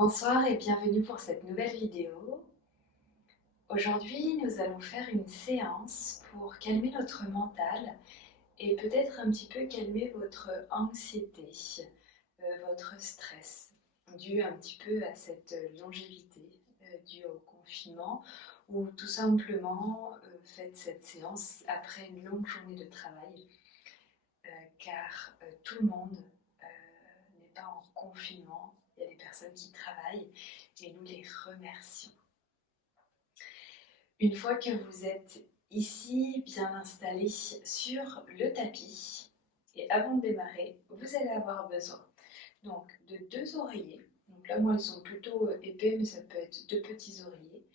Bonsoir et bienvenue pour cette nouvelle vidéo. Aujourd'hui, nous allons faire une séance pour calmer notre mental et peut-être un petit peu calmer votre anxiété, votre stress, dû un petit peu à cette longévité due au confinement ou tout simplement faites cette séance après une longue journée de travail car tout le monde n'est pas en confinement. Il y a des personnes qui travaillent et nous les remercions. Une fois que vous êtes ici, bien installé sur le tapis, et avant de démarrer, vous allez avoir besoin donc de deux oreillers. Donc là, moi, ils sont plutôt épais, mais ça peut être deux petits oreillers.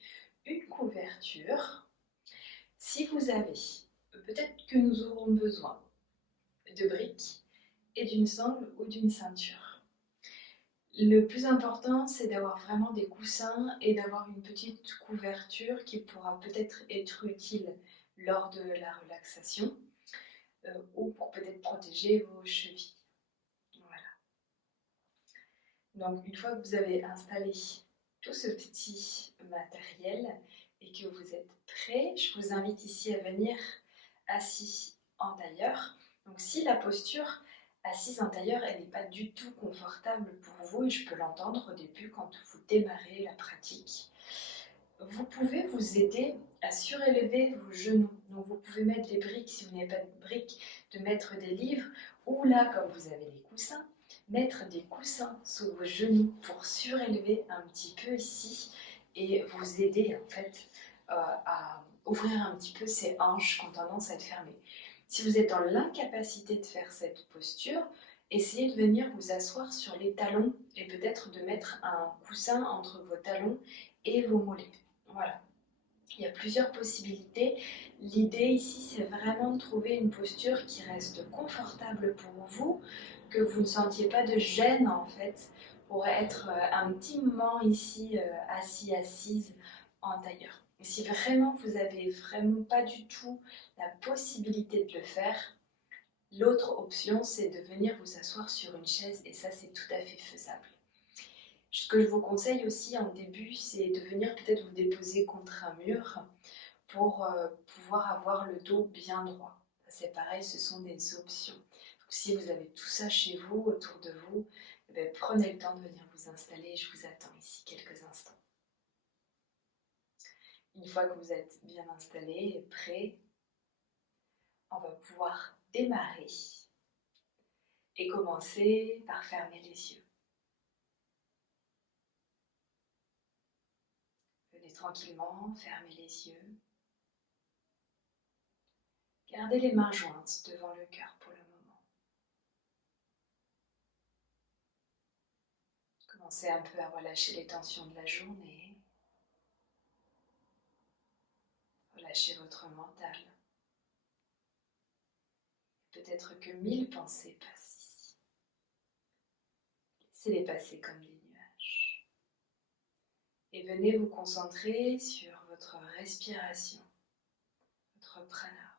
Une couverture. Si vous avez, peut-être que nous aurons besoin de briques et d'une sangle ou d'une ceinture. Le plus important, c'est d'avoir vraiment des coussins et d'avoir une petite couverture qui pourra peut-être être utile lors de la relaxation ou pour peut-être protéger vos chevilles. Voilà. Donc une fois que vous avez installé tout ce petit matériel et que vous êtes prêt, je vous invite ici à venir assis en tailleur. Donc si la posture assise en tailleur, elle n'est pas du tout confortable pour vous, et je peux l'entendre au début quand vous démarrez la pratique, vous pouvez vous aider à surélever vos genoux. Donc vous pouvez mettre des briques, si vous n'avez pas de briques, de mettre des livres, ou là, comme vous avez les coussins, mettre des coussins sous vos genoux pour surélever un petit peu ici et vous aider en fait à ouvrir un petit peu ces hanches qui ont tendance à être fermées. Si vous êtes dans l'incapacité de faire cette posture, essayez de venir vous asseoir sur les talons et peut-être de mettre un coussin entre vos talons et vos mollets. Voilà. Il y a plusieurs possibilités. L'idée ici, c'est vraiment de trouver une posture qui reste confortable pour vous, que vous ne sentiez pas de gêne en fait, pour être un petit moment ici assis, assise en tailleur. Et si vraiment vous n'avez vraiment pas du tout la possibilité de le faire, l'autre option, c'est de venir vous asseoir sur une chaise et ça, c'est tout à fait faisable. Ce que je vous conseille aussi en début, c'est de venir peut-être vous déposer contre un mur pour pouvoir avoir le dos bien droit. C'est pareil, ce sont des options. Donc, si vous avez tout ça chez vous, autour de vous, eh bien, prenez le temps de venir vous installer. Je vous attends ici quelques instants. Une fois que vous êtes bien installé et prêt, on va pouvoir démarrer et commencer par fermer les yeux. Venez tranquillement fermer les yeux. Gardez les mains jointes devant le cœur pour le moment. Commencez un peu à relâcher les tensions de la journée. Relâchez votre mental. Peut-être que 1000 pensées passent ici. Laissez-les passer comme des nuages. Et venez vous concentrer sur votre respiration, votre prana.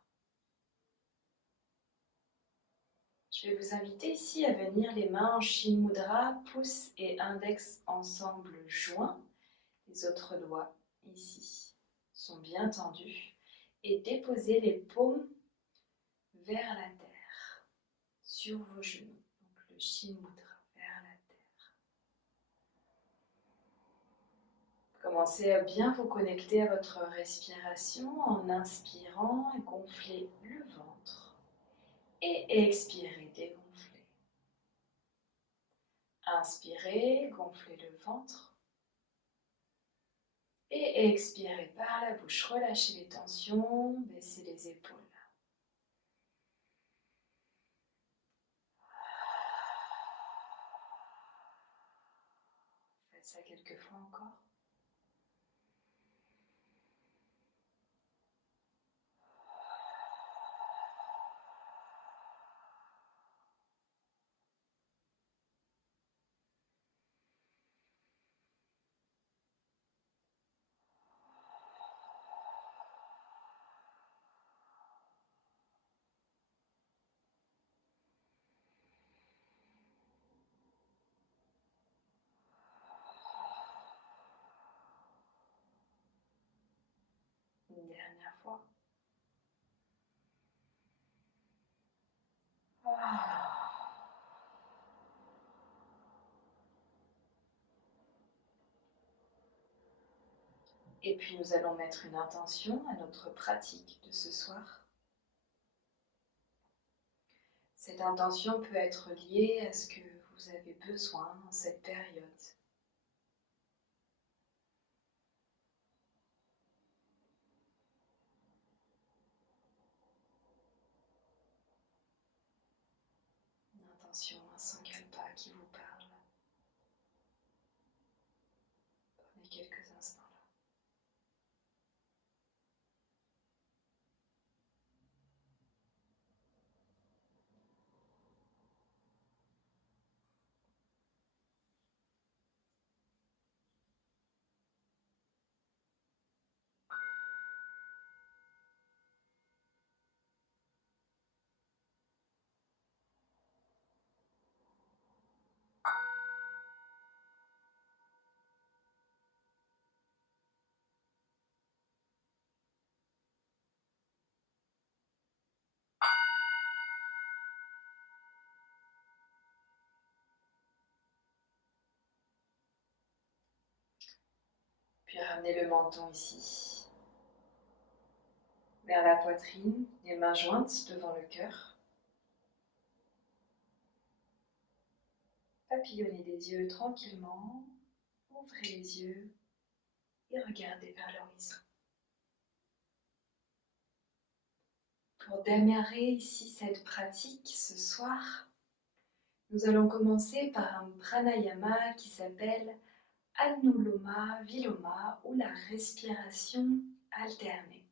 Je vais vous inviter ici à venir les mains en Shin Mudra, pouce et index ensemble joints. Les autres doigts ici sont bien tendus. Et déposez les paumes vers la terre, sur vos genoux. Donc le Shin Mudra vers la terre. Commencez à bien vous connecter à votre respiration en inspirant et gonflez le ventre et expirez, dégonflez. Inspirez, gonflez le ventre et expirez par la bouche. Relâchez les tensions, baissez les épaules. Faites ça quelques fois encore. fois. Ah. Et puis nous allons mettre une intention à notre pratique de ce soir. Cette intention peut être liée à ce que vous avez besoin en cette période. Une intention, un sankalpa qui vous parle. Prenez quelques instants là. Puis ramenez le menton ici, vers la poitrine, les mains jointes devant le cœur. Papillonnez les yeux tranquillement, ouvrez les yeux et regardez vers l'horizon. Pour démarrer ici cette pratique ce soir, nous allons commencer par un pranayama qui s'appelle Anuloma Viloma ou la respiration alternée.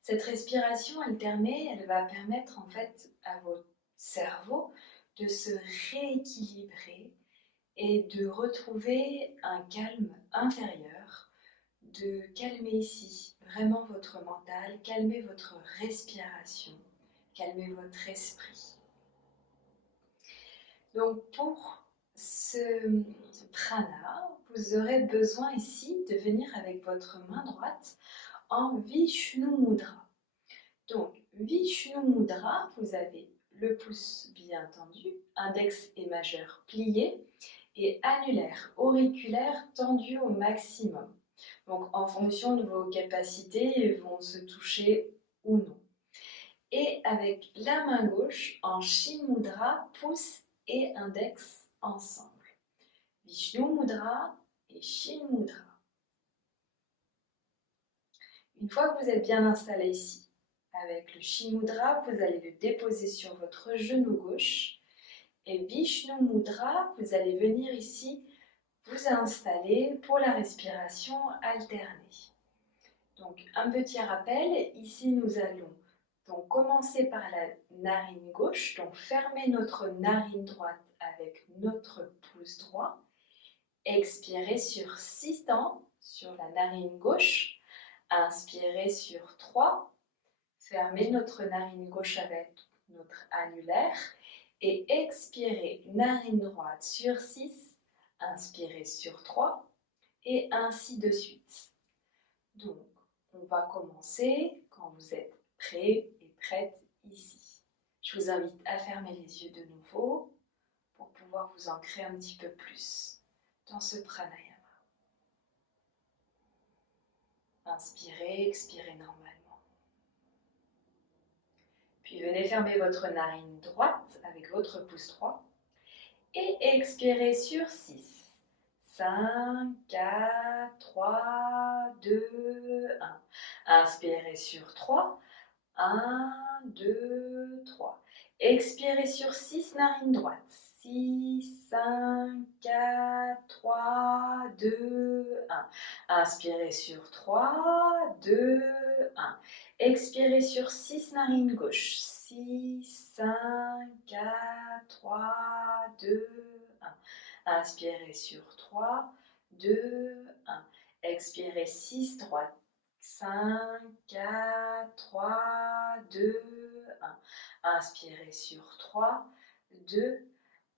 Cette respiration alternée, elle va permettre en fait à votre cerveau de se rééquilibrer et de retrouver un calme intérieur, de calmer ici vraiment votre mental, calmer votre respiration, calmer votre esprit. Donc pour ce prana, vous aurez besoin ici de venir avec votre main droite en Vishnu Mudra. Donc Vishnu Mudra, vous avez le pouce bien tendu, index et majeur pliés et annulaire, auriculaire tendu au maximum. Donc en fonction de vos capacités, ils vont se toucher ou non. Et avec la main gauche en Shin Mudra, pouce et index ensemble. Vishnu Mudra et Shin Mudra. Une fois que vous êtes bien installé ici, avec le Shin Mudra, vous allez le déposer sur votre genou gauche. Et Vishnu Mudra, vous allez venir ici vous installer pour la respiration alternée. Donc un petit rappel, ici nous allons donc commencer par la narine gauche, donc fermer notre narine droite avec notre pouce droit. Expirez sur 6 temps sur la narine gauche. Inspirez sur 3. Fermez notre narine gauche avec notre annulaire. Et expirez narine droite sur 6. Inspirez sur 3. Et ainsi de suite. Donc, on va commencer quand vous êtes prêt et prête ici. Je vous invite à fermer les yeux de nouveau pour pouvoir vous ancrer un petit peu plus dans ce pranayama. Inspirez, expirez normalement. Puis venez fermer votre narine droite avec votre pouce droit et expirez sur 6. 5, 4, 3, 2, 1. Inspirez sur 3. 1, 2, 3. Expirez sur 6, narine droite. 6, 5, 4, 3, 2, 1. Inspirez sur 3, 2, 1. Expirez sur 6, narine gauche. 6, 5, 4, 3, 2, 1. Inspirez sur 3, 2, 1. Expirez 6, droite. 5, 4, 3, 2, 1. Inspirez sur 3, 2,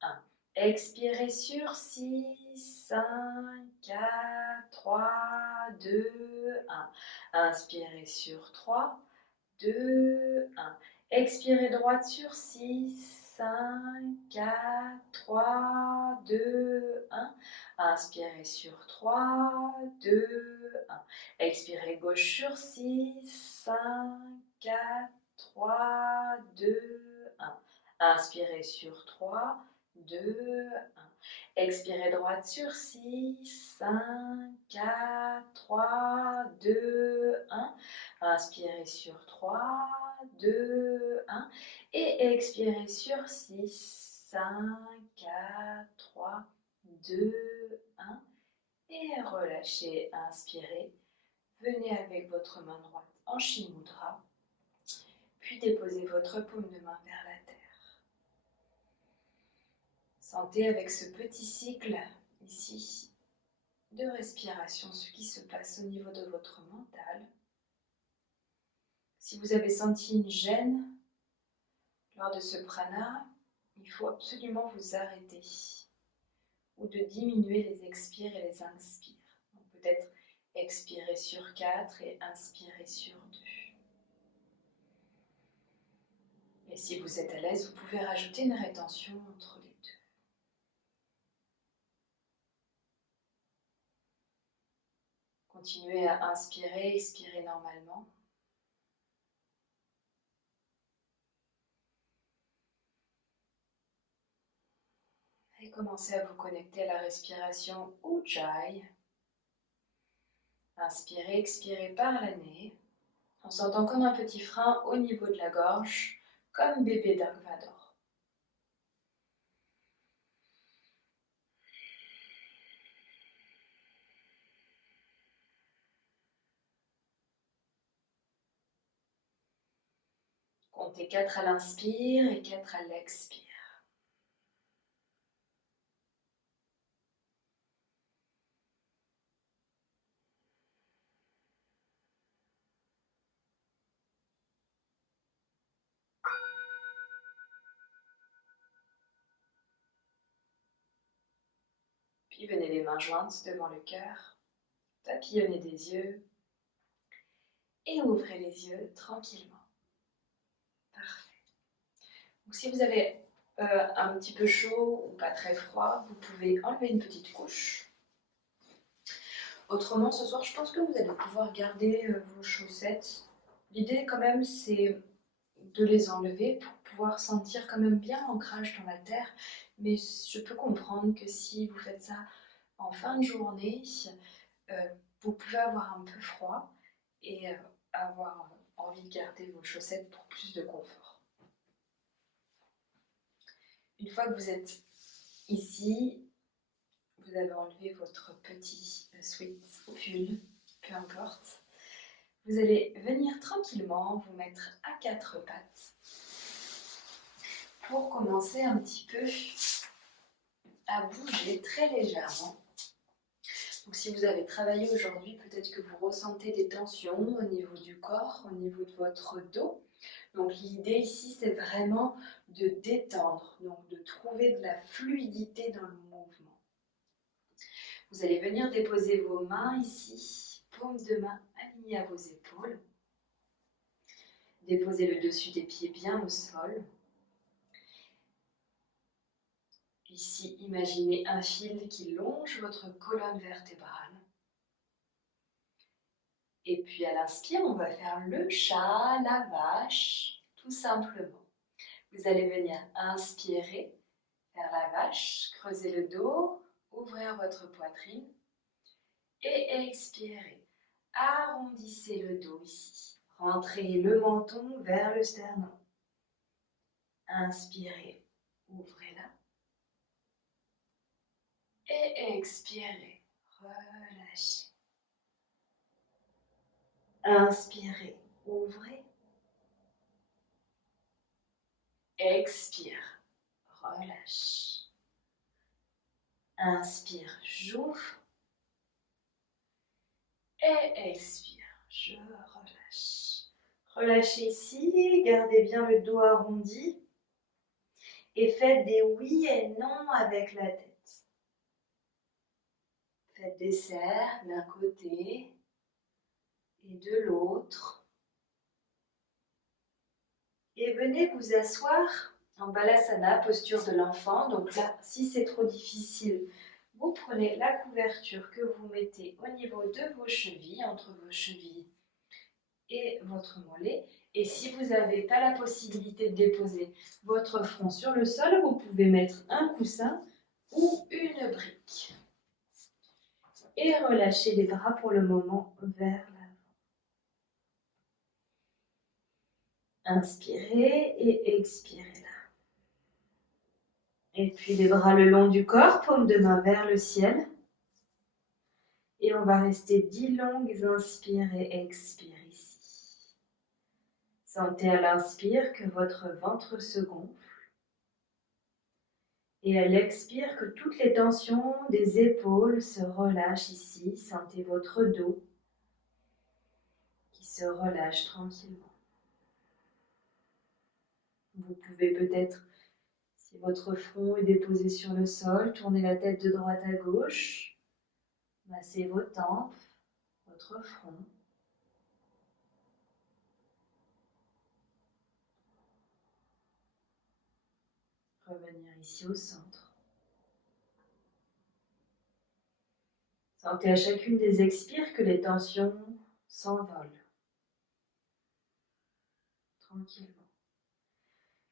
1. Expirez sur 6, 5, 4, 3, 2, 1. Inspirez sur 3, 2, 1. Expirez droite sur 6, 5, 4, 3, 2, 1. Inspirez sur 3, 2, 1. Expirez gauche sur 6, 5, 4, 3, 2, 1. Inspirez sur 3, 2, 1. Expirez droite sur 6, 5, 4, 3, 2, 1. Inspirez sur 3, 2, 1. Et expirez sur 6, 5, 4, 3, 2, 1. Et relâchez, inspirez. Venez avec votre main droite en Shinmudra. Puis déposez votre paume de main vers la terre. Sentez avec ce petit cycle ici de respiration ce qui se passe au niveau de votre mental. Si vous avez senti une gêne lors de ce prana, il faut absolument vous arrêter ou de diminuer les expires et les inspires. Donc peut-être expirer sur 4 et inspirer sur 2. Et si vous êtes à l'aise, vous pouvez rajouter une rétention entre les deux. Continuez à inspirer, expirer normalement. Et commencez à vous connecter à la respiration Ujjayi. Inspirez, expirez par le nez, en sentant comme un petit frein au niveau de la gorge, comme bébé Dark Vador. Comptez 4 à l'inspire et 4 à l'expire. Puis venez les mains jointes devant le cœur, papillonnez des yeux et ouvrez les yeux tranquillement. Parfait. Donc, si vous avez un petit peu chaud ou pas très froid, vous pouvez enlever une petite couche. Autrement, ce soir, je pense que vous allez pouvoir garder vos chaussettes. L'idée, quand même, c'est de les enlever pour pouvoir sentir quand même bien l'ancrage dans la terre. Mais je peux comprendre que si vous faites ça en fin de journée, vous pouvez avoir un peu froid et avoir envie de garder vos chaussettes pour plus de confort. Une fois que vous êtes ici, vous avez enlevé votre petit sweat ou pull, peu importe. Vous allez venir tranquillement vous mettre à 4 pattes pour commencer un petit peu à bouger très légèrement. Donc si vous avez travaillé aujourd'hui, peut-être que vous ressentez des tensions au niveau du corps, au niveau de votre dos. Donc l'idée ici, c'est vraiment de détendre, donc de trouver de la fluidité dans le mouvement. Vous allez venir déposer vos mains ici, paume de main alignée à vos épaules. Déposez le dessus des pieds bien au sol. Ici, imaginez un fil qui longe votre colonne vertébrale. Et puis à l'inspire, on va faire le chat, la vache, tout simplement. Vous allez venir inspirer, faire la vache, creuser le dos, ouvrir votre poitrine et expirer. Arrondissez le dos ici. Rentrez le menton vers le sternum. Inspirez, ouvrez-la. Et expirez, relâchez. Inspirez, ouvrez. Expire, relâche. Inspire, j'ouvre. Et expire, je relâche. Relâchez ici, gardez bien le dos arrondi. Et faites des oui et non avec la tête. Faites des cercles d'un côté et de l'autre. Et venez vous asseoir en Balasana, posture de l'enfant. Donc là, si c'est trop difficile, vous prenez la couverture que vous mettez au niveau de vos chevilles, entre vos chevilles et votre mollet. Et si vous n'avez pas la possibilité de déposer votre front sur le sol, vous pouvez mettre un coussin ou une brique. Et relâchez les bras pour le moment vers l'avant. Inspirez et expirez là. Et puis les bras le long du corps, paume de main vers le ciel. Et on va rester 10 longues inspires et expires ici. Sentez à l'inspire que votre ventre se gonfle. Et à l'expire que toutes les tensions des épaules se relâchent ici. Sentez votre dos qui se relâche tranquillement. Vous pouvez peut-être, si votre front est déposé sur le sol, tourner la tête de droite à gauche. Massez vos tempes, votre front. Revenir ici au centre. Sentez à chacune des expires que les tensions s'envolent. Tranquillement.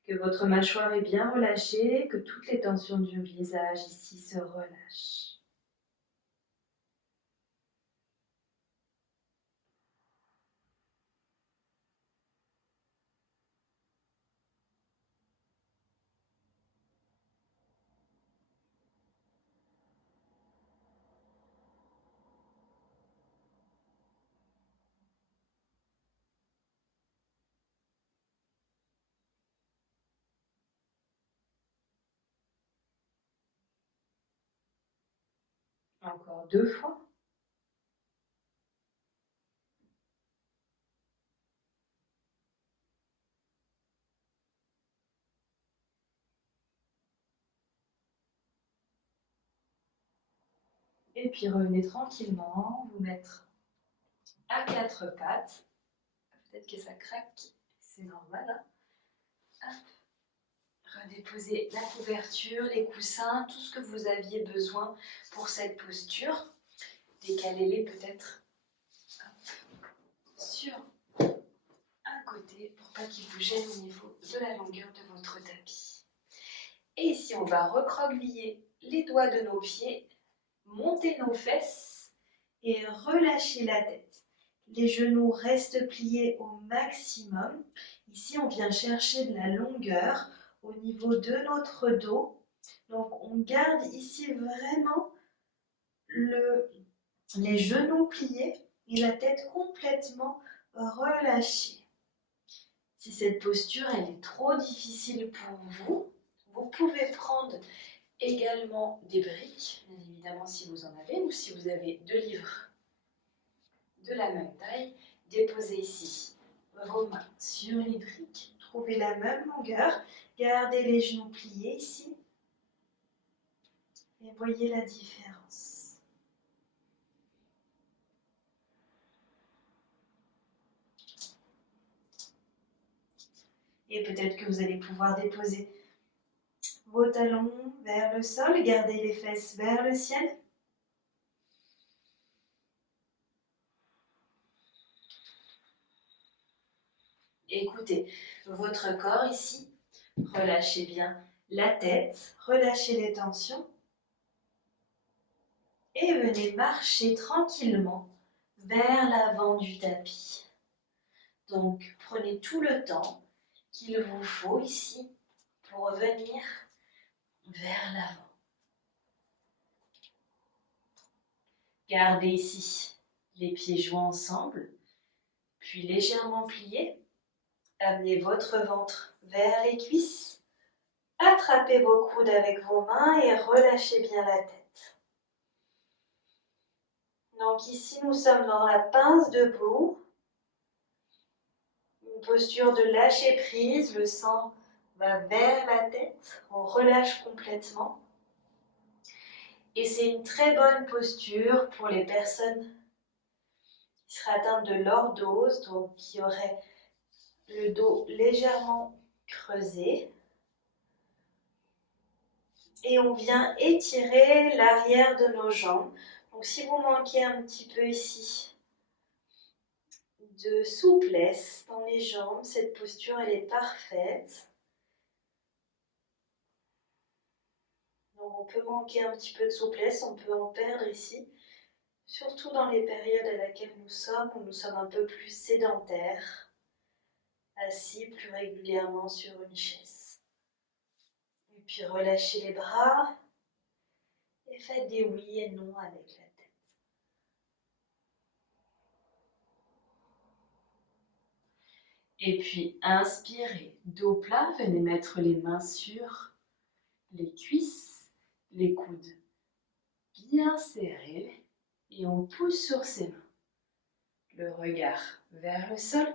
Que votre mâchoire est bien relâchée, que toutes les tensions du visage ici se relâchent. Encore 2 fois. Et puis revenez tranquillement, vous mettre à 4 pattes. Peut-être que ça craque, c'est normal. Hein. Redéposez la couverture, les coussins, tout ce que vous aviez besoin pour cette posture. Décalez-les peut-être sur un côté pour pas qu'ils vous gênent au niveau de la longueur de votre tapis. Et ici, on va recroqueviller les doigts de nos pieds, monter nos fesses et relâcher la tête. Les genoux restent pliés au maximum. Ici, on vient chercher de la longueur au niveau de notre dos. Donc, on garde ici vraiment les genoux pliés et la tête complètement relâchée. Si cette posture elle est trop difficile pour vous, vous pouvez prendre également des briques, bien évidemment si vous en avez, ou si vous avez 2 livres de la même taille, déposez ici vos mains sur les briques, trouvez la même longueur, gardez les genoux pliés ici et voyez la différence. Et peut-être que vous allez pouvoir déposer vos talons vers le sol, gardez les fesses vers le ciel. Écoutez votre corps ici, relâchez bien la tête, relâchez les tensions et venez marcher tranquillement vers l'avant du tapis. Donc prenez tout le temps qu'il vous faut ici pour venir vers l'avant. Gardez ici les pieds joints ensemble, puis légèrement pliés. Amenez votre ventre vers les cuisses. Attrapez vos coudes avec vos mains et relâchez bien la tête. Donc ici, nous sommes dans la pince debout. Une posture de lâcher prise, le sang va vers la tête, on relâche complètement. Et c'est une très bonne posture pour les personnes qui seraient atteintes de lordose, donc qui auraient le dos légèrement creusé. Et on vient étirer l'arrière de nos jambes. Donc si vous manquez un petit peu ici de souplesse dans les jambes, cette posture elle est parfaite. Donc on peut manquer un petit peu de souplesse, on peut en perdre ici, surtout dans les périodes à laquelle nous sommes, où nous sommes un peu plus sédentaires, assis plus régulièrement sur une chaise. Et puis relâchez les bras et faites des oui et non avec la tête. Et puis inspirez, dos plat, venez mettre les mains sur les cuisses, les coudes bien serrés et on pousse sur ses mains. Le regard vers le sol,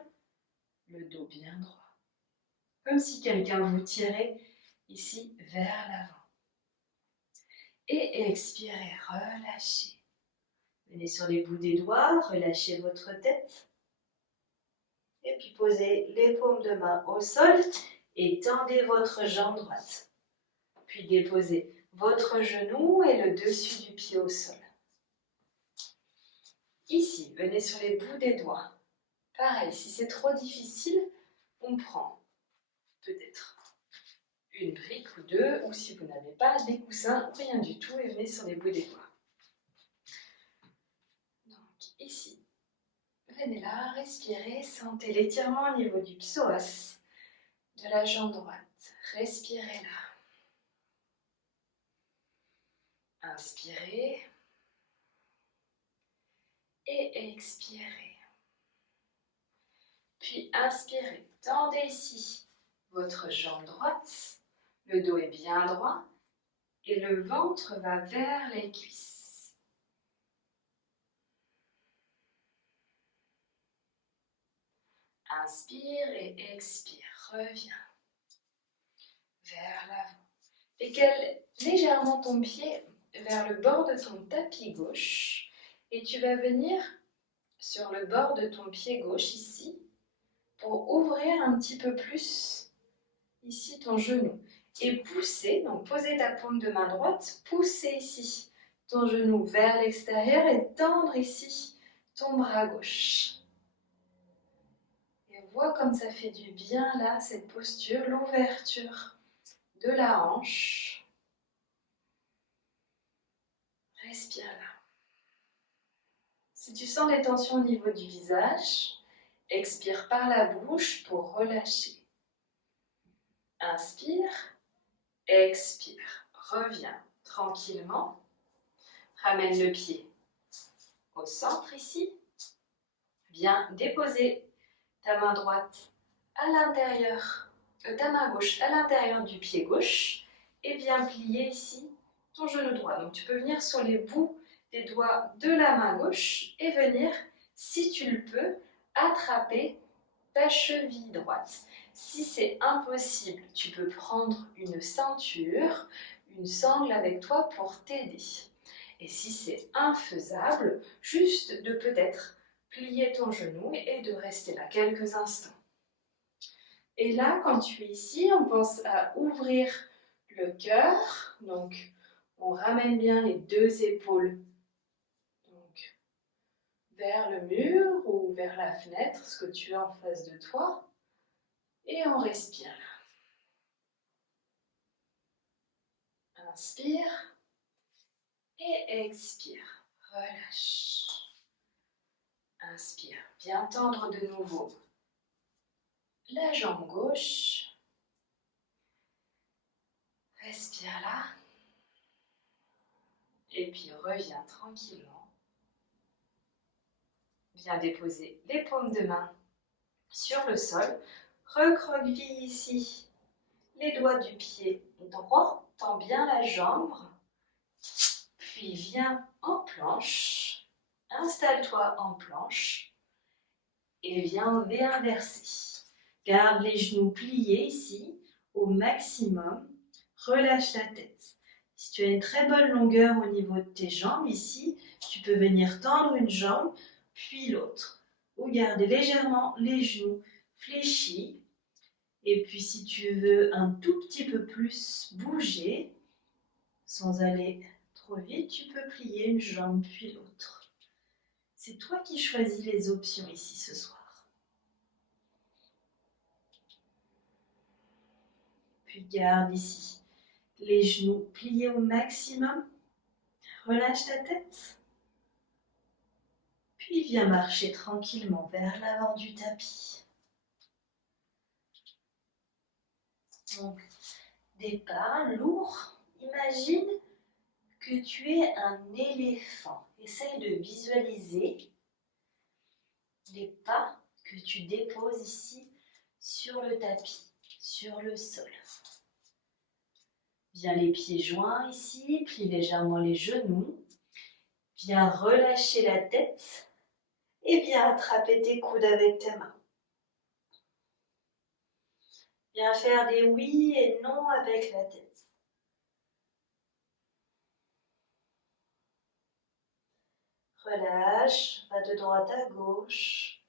le dos bien droit. Comme si quelqu'un vous tirait ici vers l'avant. Et expirez, relâchez. Venez sur les bouts des doigts, relâchez votre tête. Et puis posez les paumes de main au sol et tendez votre jambe droite. Puis déposez votre genou et le dessus du pied au sol. Ici, venez sur les bouts des doigts. Pareil, si c'est trop difficile, on prend peut-être une brique ou deux, ou si vous n'avez pas des coussins, rien du tout, et venez sur les bouts des doigts. Donc ici, venez là, respirez, sentez l'étirement au niveau du psoas, de la jambe droite. Respirez là. Inspirez et expirez. Puis inspirez, tendez ici votre jambe droite, le dos est bien droit et le ventre va vers les cuisses. Inspire et expire, reviens vers l'avant. Décale légèrement ton pied vers le bord de ton tapis gauche et tu vas venir sur le bord de ton pied gauche ici pour ouvrir un petit peu plus ici ton genou et pousser, donc poser ta paume de main droite, pousser ici ton genou vers l'extérieur et tendre ici ton bras gauche. Et vois comme ça fait du bien là, cette posture, l'ouverture de la hanche. Respire là. Si tu sens des tensions au niveau du visage, expire par la bouche pour relâcher. Inspire, expire, reviens tranquillement. Ramène le pied au centre ici. Viens déposer ta main droite à l'intérieur, ta main gauche à l'intérieur du pied gauche et viens plier ici ton genou droit. Donc tu peux venir sur les bouts des doigts de la main gauche et venir, si tu le peux, attraper ta cheville droite. Si c'est impossible, tu peux prendre une ceinture, une sangle avec toi pour t'aider. Et si c'est infaisable, juste de peut-être plier ton genou et de rester là quelques instants. Et là, quand tu es ici, on pense à ouvrir le cœur. Donc, on ramène bien les deux épaules donc, vers le mur ou vers la fenêtre, ce que tu as en face de toi. Et on respire. Inspire et expire. Relâche. Inspire. Viens tendre de nouveau la jambe gauche. Respire là. Et puis reviens tranquillement. Viens déposer les paumes de main sur le sol. Recroqueville ici les doigts du pied droit. Tends bien la jambe. Puis viens en planche. Installe-toi en planche. Et viens inverser. Garde les genoux pliés ici. au maximum. Relâche la tête. Si tu as une très bonne longueur au niveau de tes jambes ici, tu peux venir tendre une jambe, puis l'autre. Ou garder légèrement les genoux fléchis. Et puis si tu veux un tout petit peu plus bouger, sans aller trop vite, tu peux plier une jambe puis l'autre. C'est toi qui choisis les options ici ce soir. Puis garde ici les genoux pliés au maximum. Relâche ta tête. Puis viens marcher tranquillement vers l'avant du tapis. Donc, des pas lourds. Imagine que tu es un éléphant. Essaye de visualiser les pas que tu déposes ici sur le tapis, sur le sol. Viens les pieds joints ici, plie légèrement les genoux. Viens relâcher la tête et viens attraper tes coudes avec tes mains. Viens faire des oui et non avec la tête. Relâche, va de droite à gauche.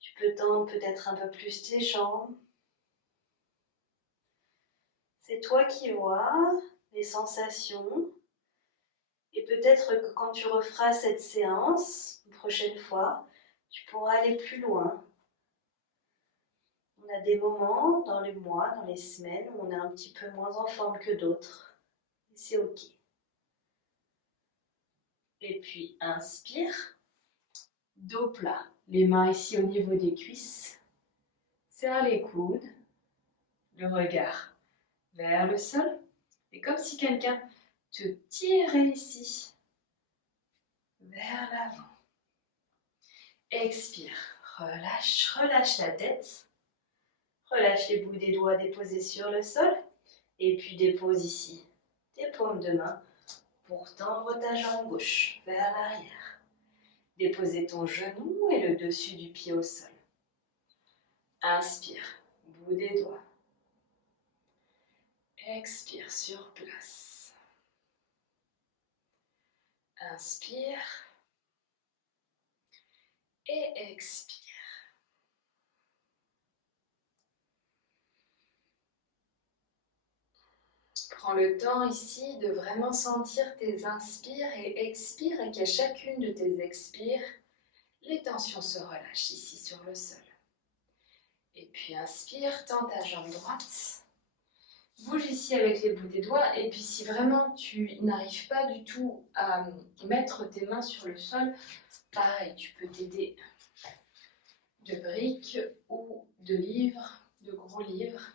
Tu peux tendre peut-être un peu plus tes jambes. C'est toi qui vois les sensations. Et peut-être que quand tu referas cette séance, une prochaine fois, tu pourras aller plus loin. On a des moments dans les mois, dans les semaines, où on est un petit peu moins en forme que d'autres. Et c'est ok. Et puis inspire, dos plat, les mains ici au niveau des cuisses. Serre les coudes, le regard vers le sol. Et comme si quelqu'un te tirait ici, vers l'avant. Expire, relâche, relâche la tête. Relâche les bouts des doigts déposés sur le sol. Et puis dépose ici tes paumes de main pour tendre ta jambe gauche vers l'arrière. Déposez ton genou et le dessus du pied au sol. Inspire, bout des doigts. Expire sur place. Inspire et expire. Prends le temps ici de vraiment sentir tes inspires et expires et qu'à chacune de tes expires, les tensions se relâchent ici sur le sol. Et puis inspire, tends ta jambe droite. Bouge ici avec les bouts des doigts et puis si vraiment tu n'arrives pas du tout à mettre tes mains sur le sol, pareil, tu peux t'aider de briques ou de livres, de gros livres.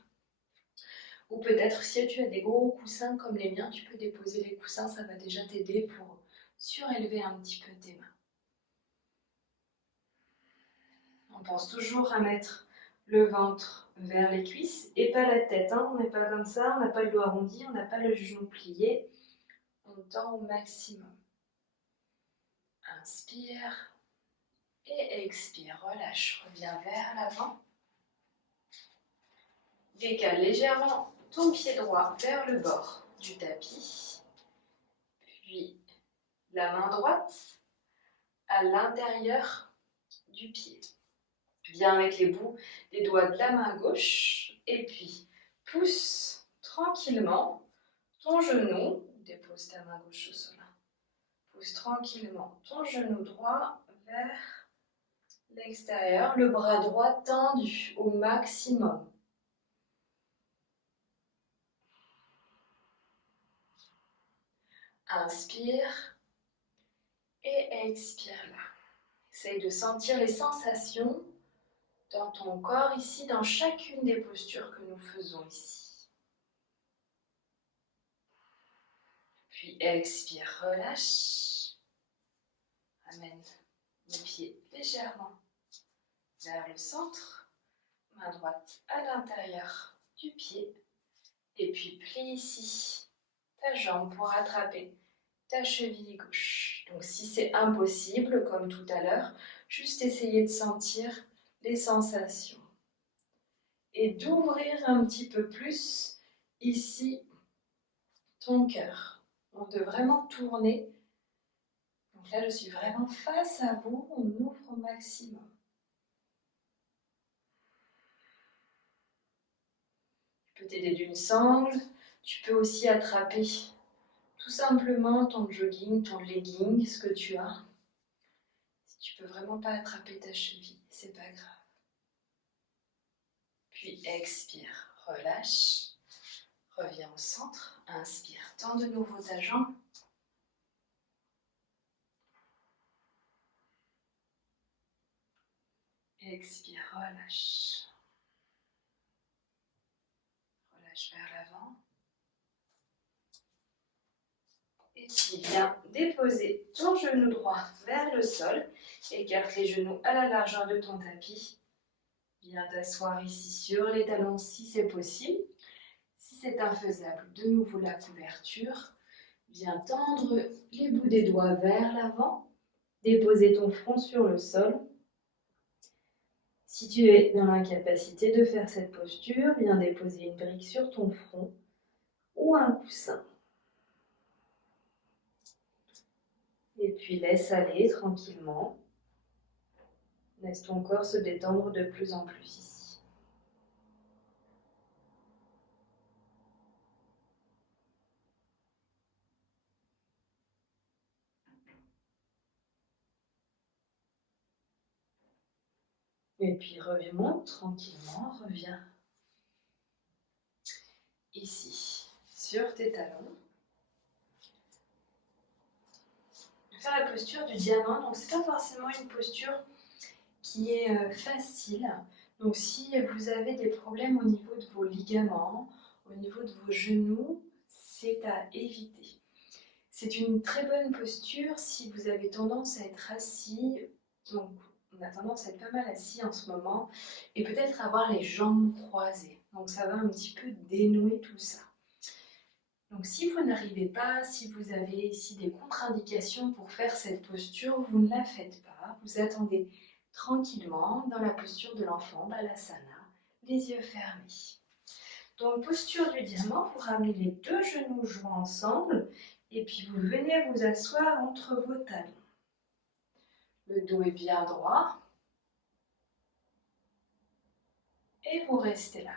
Ou peut-être si tu as des gros coussins comme les miens, tu peux déposer les coussins, ça va déjà t'aider pour surélever un petit peu tes mains. On pense toujours à mettre le ventre vers les cuisses et pas la tête. Hein. On n'est pas comme ça, on n'a pas le dos arrondi, on n'a pas le genou plié. On tend au maximum. Inspire et expire. Relâche, reviens vers l'avant. Décale légèrement ton pied droit vers le bord du tapis. Puis la main droite à l'intérieur du pied. Viens avec les bouts des doigts de la main gauche et puis pousse tranquillement ton genou, dépose ta main gauche au sol, pousse tranquillement ton genou droit vers l'extérieur, le bras droit tendu au maximum. Inspire et expire là. Essaye de sentir les sensations dans ton corps ici, dans chacune des postures que nous faisons ici. Puis expire, relâche. Amène les pieds légèrement vers le centre. Main droite à l'intérieur du pied. Et puis plie ici ta jambe pour attraper ta cheville gauche. Donc si c'est impossible, comme tout à l'heure, juste essayer de sentir les sensations. et d'ouvrir un petit peu plus ici ton cœur. Donc de vraiment tourner. Donc là, je suis vraiment face à vous, on ouvre au maximum. Tu peux t'aider d'une sangle, tu peux aussi attraper tout simplement ton jogging, ton legging, ce que tu as. Si tu peux vraiment pas attraper ta cheville, c'est pas grave. Puis expire, relâche, reviens au centre, inspire, tends de nouveau ta jambe. Expire, relâche. Relâche vers l'avant. Et puis viens déposer ton genou droit vers le sol. Écarte les genoux à la largeur de ton tapis. Viens t'asseoir ici sur les talons si c'est possible. Si c'est infaisable, de nouveau la couverture. Viens tendre les bouts des doigts vers l'avant. Déposer ton front sur le sol. Si tu es dans l'incapacité de faire cette posture, viens déposer une brique sur ton front ou un coussin. Et puis laisse aller tranquillement. Laisse ton corps se détendre de plus en plus ici. Et puis remonte tranquillement, reviens ici, sur tes talons. Faire la posture du diamant, donc c'est pas forcément une posture qui est facile. Donc si vous avez des problèmes au niveau de vos ligaments, au niveau de vos genoux, c'est à éviter. C'est une très bonne posture si vous avez tendance à être assis, donc on a tendance à être pas mal assis en ce moment, et peut-être avoir les jambes croisées. Donc ça va un petit peu dénouer tout ça. Donc si vous n'arrivez pas, si vous avez ici des contre-indications pour faire cette posture, vous ne la faites pas. Vous attendez tranquillement dans la posture de l'enfant, Balasana, les yeux fermés. Donc posture du diamant, vous ramenez les deux genoux joints ensemble et puis vous venez vous asseoir entre vos talons. Le dos est bien droit et vous restez là.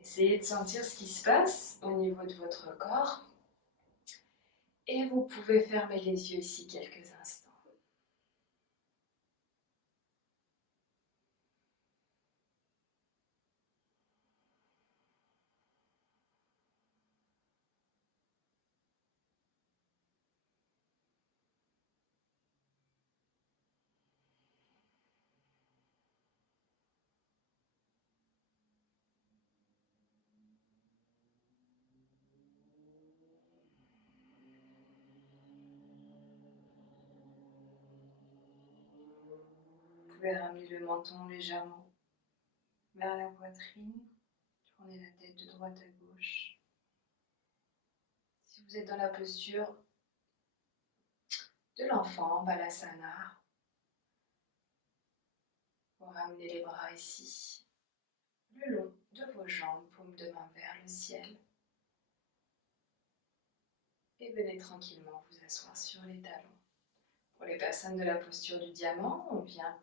Essayez de sentir ce qui se passe au niveau de votre corps. Et vous pouvez fermer les yeux ici quelques instants. Vous pouvez ramener le menton légèrement vers la poitrine. Tournez la tête de droite à gauche. Si vous êtes dans la posture de l'enfant, Balasana, vous ramenez les bras ici, le long de vos jambes, paume de main vers le ciel. Et venez tranquillement vous asseoir sur les talons. Pour les personnes de la posture du diamant, on vient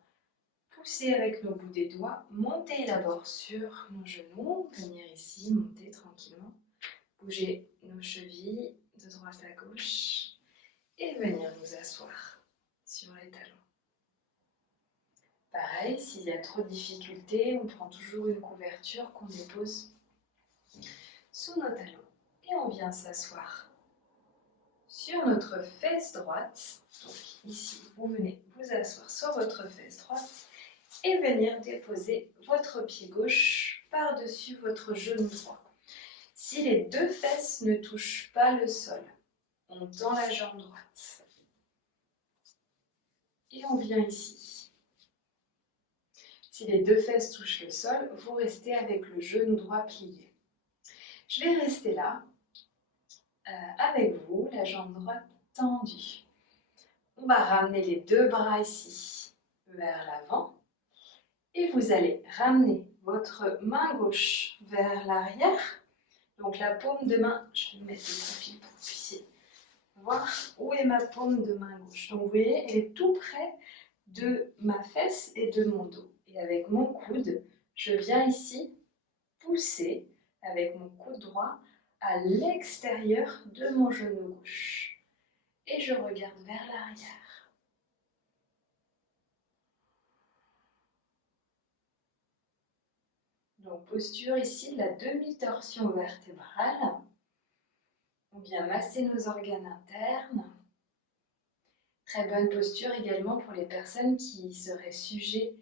pousser avec nos bouts des doigts, monter d'abord sur nos genoux, venir ici, monter tranquillement, bouger nos chevilles de droite à gauche et venir nous asseoir sur les talons. Pareil, s'il y a trop de difficultés, on prend toujours une couverture qu'on dépose sous nos talons et on vient s'asseoir sur notre fesse droite. Donc ici, vous venez vous asseoir sur votre fesse droite et venir déposer votre pied gauche par-dessus votre genou droit. Si les deux fesses ne touchent pas le sol, on tend la jambe droite. Et on vient ici. Si les deux fesses touchent le sol, vous restez avec le genou droit plié. Je vais rester là, avec vous, la jambe droite tendue. On va ramener les deux bras ici vers l'avant. Et vous allez ramener votre main gauche vers l'arrière. Donc la paume de main, je vais mettre le profil pour que vous puissiez voir où est ma paume de main gauche. Donc vous voyez, elle est tout près de ma fesse et de mon dos. Et avec mon coude, je viens ici pousser avec mon coude droit à l'extérieur de mon genou gauche. Et je regarde vers l'arrière. Donc posture ici de la demi-torsion vertébrale. On vient masser nos organes internes. Très bonne posture également pour les personnes qui seraient sujets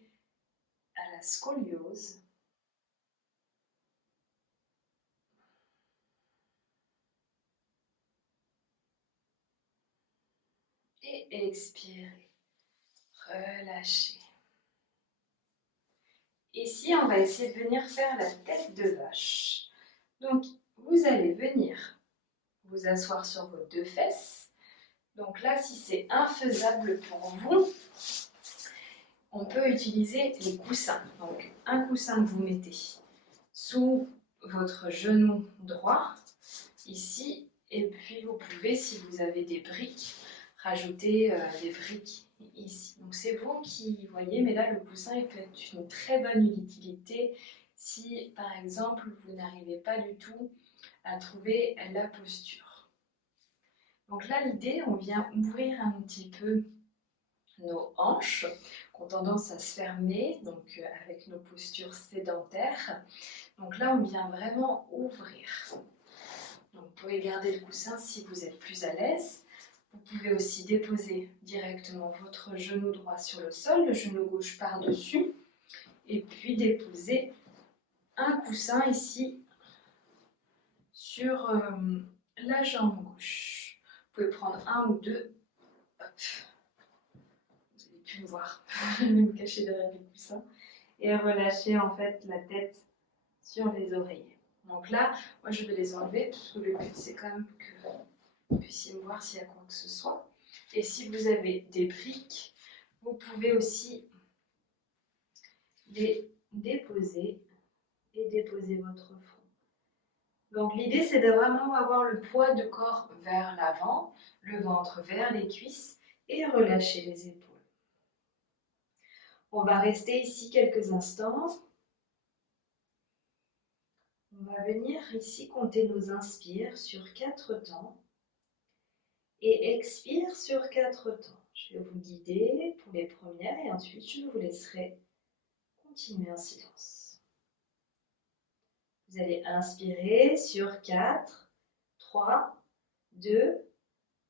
à la scoliose. Et expirez. Relâchez. Ici, on va essayer de venir faire la tête de vache. Donc, vous allez venir vous asseoir sur vos deux fesses. Donc là, si c'est infaisable pour vous, on peut utiliser les coussins. Donc, un coussin que vous mettez sous votre genou droit, ici, et puis vous pouvez, si vous avez des briques, rajouter des briques ici. Donc c'est vous qui voyez, mais là le coussin il peut être une très bonne utilité si par exemple vous n'arrivez pas du tout à trouver la posture. Donc là l'idée, on vient ouvrir un petit peu nos hanches qui ont tendance à se fermer, donc avec nos postures sédentaires. Donc là on vient vraiment ouvrir. Donc vous pouvez garder le coussin si vous êtes plus à l'aise. Vous pouvez aussi déposer directement votre genou droit sur le sol, le genou gauche par-dessus, et puis déposer un coussin ici sur la jambe gauche. Vous pouvez prendre un ou deux. Hop. Vous n'allez plus me voir, je vais me cacher derrière les coussins. Et relâcher en fait la tête sur les oreillers. Donc là, moi je vais les enlever, parce que le but c'est quand même que vous puissiez me voir s'il y a quoi que ce soit. Et si vous avez des briques, vous pouvez aussi les déposer et déposer votre front. Donc l'idée c'est de vraiment avoir le poids du corps vers l'avant, le ventre vers les cuisses et relâcher les épaules. On va rester ici quelques instants. On va venir ici compter nos inspires sur 4 temps et expire sur 4 temps. Je vais vous guider pour les premières et ensuite je vous laisserai continuer en silence. Vous allez inspirer sur 4, 3, 2,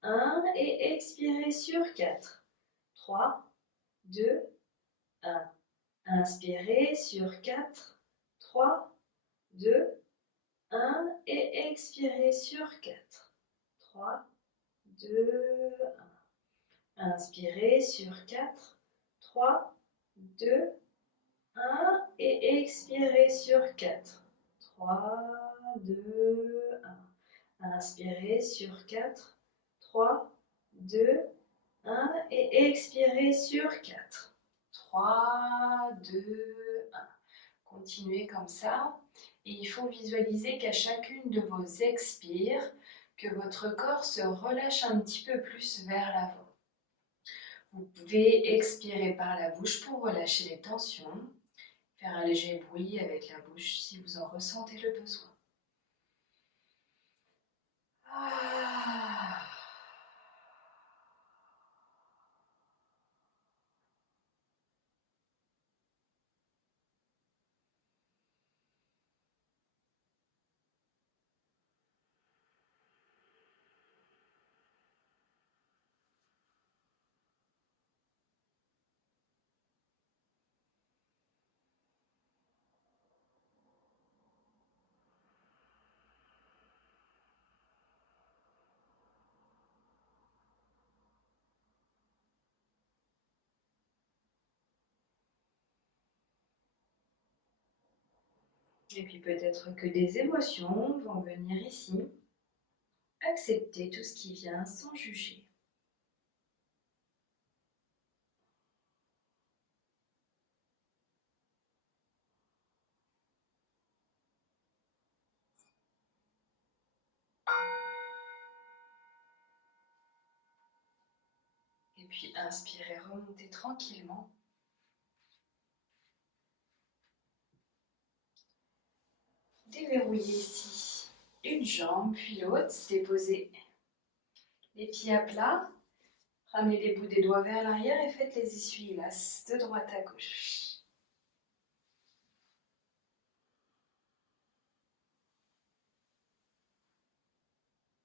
1 et expirer sur 4, 3, 2, 1. Inspirez sur 4, 3, 2, 1 et expirez sur 4, 3, 2, 1. Inspirez sur 4, 3, 2, 1 et expirez sur 4, 3, 2, 1. Inspirez sur 4, 3, 2, 1 et expirez sur 4, 3, 2, 1. Continuez comme ça. Et il faut visualiser qu'à chacune de vos expires, que votre corps se relâche un petit peu plus vers l'avant. Vous pouvez expirer par la bouche pour relâcher les tensions, faire un léger bruit avec la bouche si vous en ressentez le besoin. Ah. Et puis peut-être que des émotions vont venir ici. Acceptez tout ce qui vient sans juger. puis inspirez, remontez tranquillement. Déverrouillez ici une jambe, puis l'autre. Déposez les pieds à plat. Ramenez les bouts des doigts vers l'arrière et faites les essuie-glaces de droite à gauche.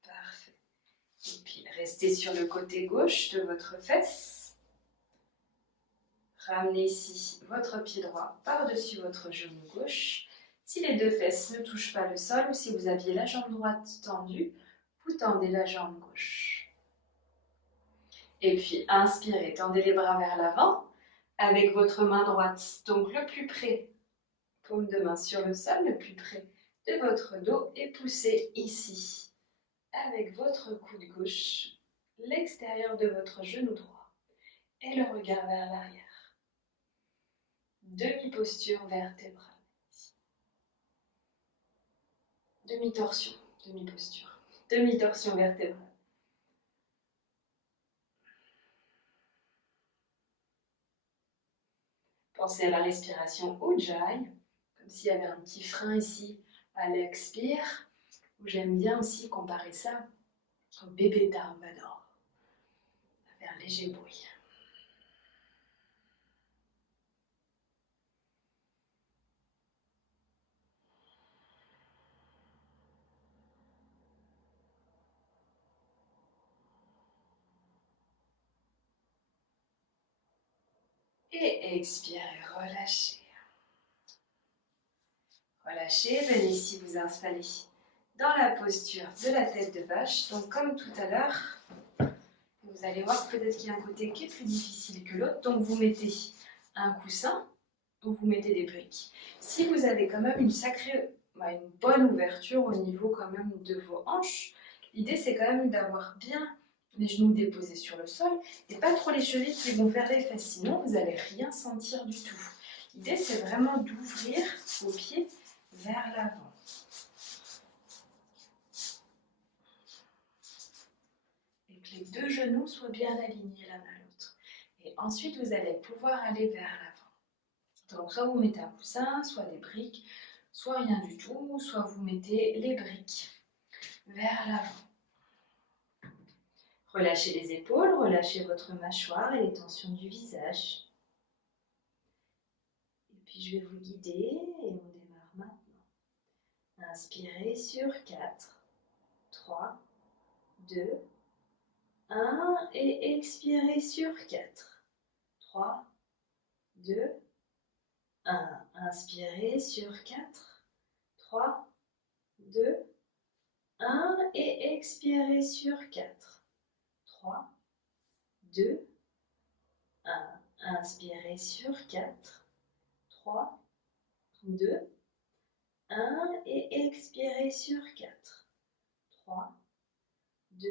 Parfait. Et puis restez sur le côté gauche de votre fesse. Ramenez ici votre pied droit par-dessus votre genou gauche. Si les deux fesses ne touchent pas le sol ou si vous aviez la jambe droite tendue, vous tendez la jambe gauche. Et puis inspirez, tendez les bras vers l'avant avec votre main droite, donc le plus près, paume de main sur le sol, le plus près de votre dos et poussez ici avec votre coude gauche l'extérieur de votre genou droit et le regard vers l'arrière. Demi-posture vertébrale. Demi-torsion, demi-posture, demi-torsion vertébrale. Pensez à la respiration Ujjayi, comme s'il y avait un petit frein ici à l'expire, où j'aime bien aussi comparer ça au bébé d'Arvador, à faire un léger bruit. Et expirez, relâchez. Relâchez, venez ici vous installer dans la posture de la tête de vache. Donc comme tout à l'heure, vous allez voir peut-être qu'il y a un côté qui est plus difficile que l'autre. Donc vous mettez un coussin ou vous mettez des briques. Si vous avez quand même une bonne ouverture au niveau quand même de vos hanches, l'idée c'est quand même d'avoir bien les genoux déposés sur le sol et pas trop les chevilles qui vont vers les fesses, sinon vous n'allez rien sentir du tout. L'idée c'est vraiment d'ouvrir vos pieds vers l'avant. Et que les deux genoux soient bien alignés l'un à l'autre. Et ensuite vous allez pouvoir aller vers l'avant. Donc soit vous mettez un coussin, soit des briques, soit rien du tout, soit vous mettez les briques vers l'avant. Relâchez les épaules, relâchez votre mâchoire et les tensions du visage. Et puis je vais vous guider et on démarre maintenant. Inspirez sur 4, 3, 2, 1 et expirez sur 4, 3, 2, 1. Inspirez sur 4, 3, 2, 1 et expirez sur 4, 3, 2, 1. Inspirez sur 4, 3, 2, 1 et expirez sur 4, 3, 2,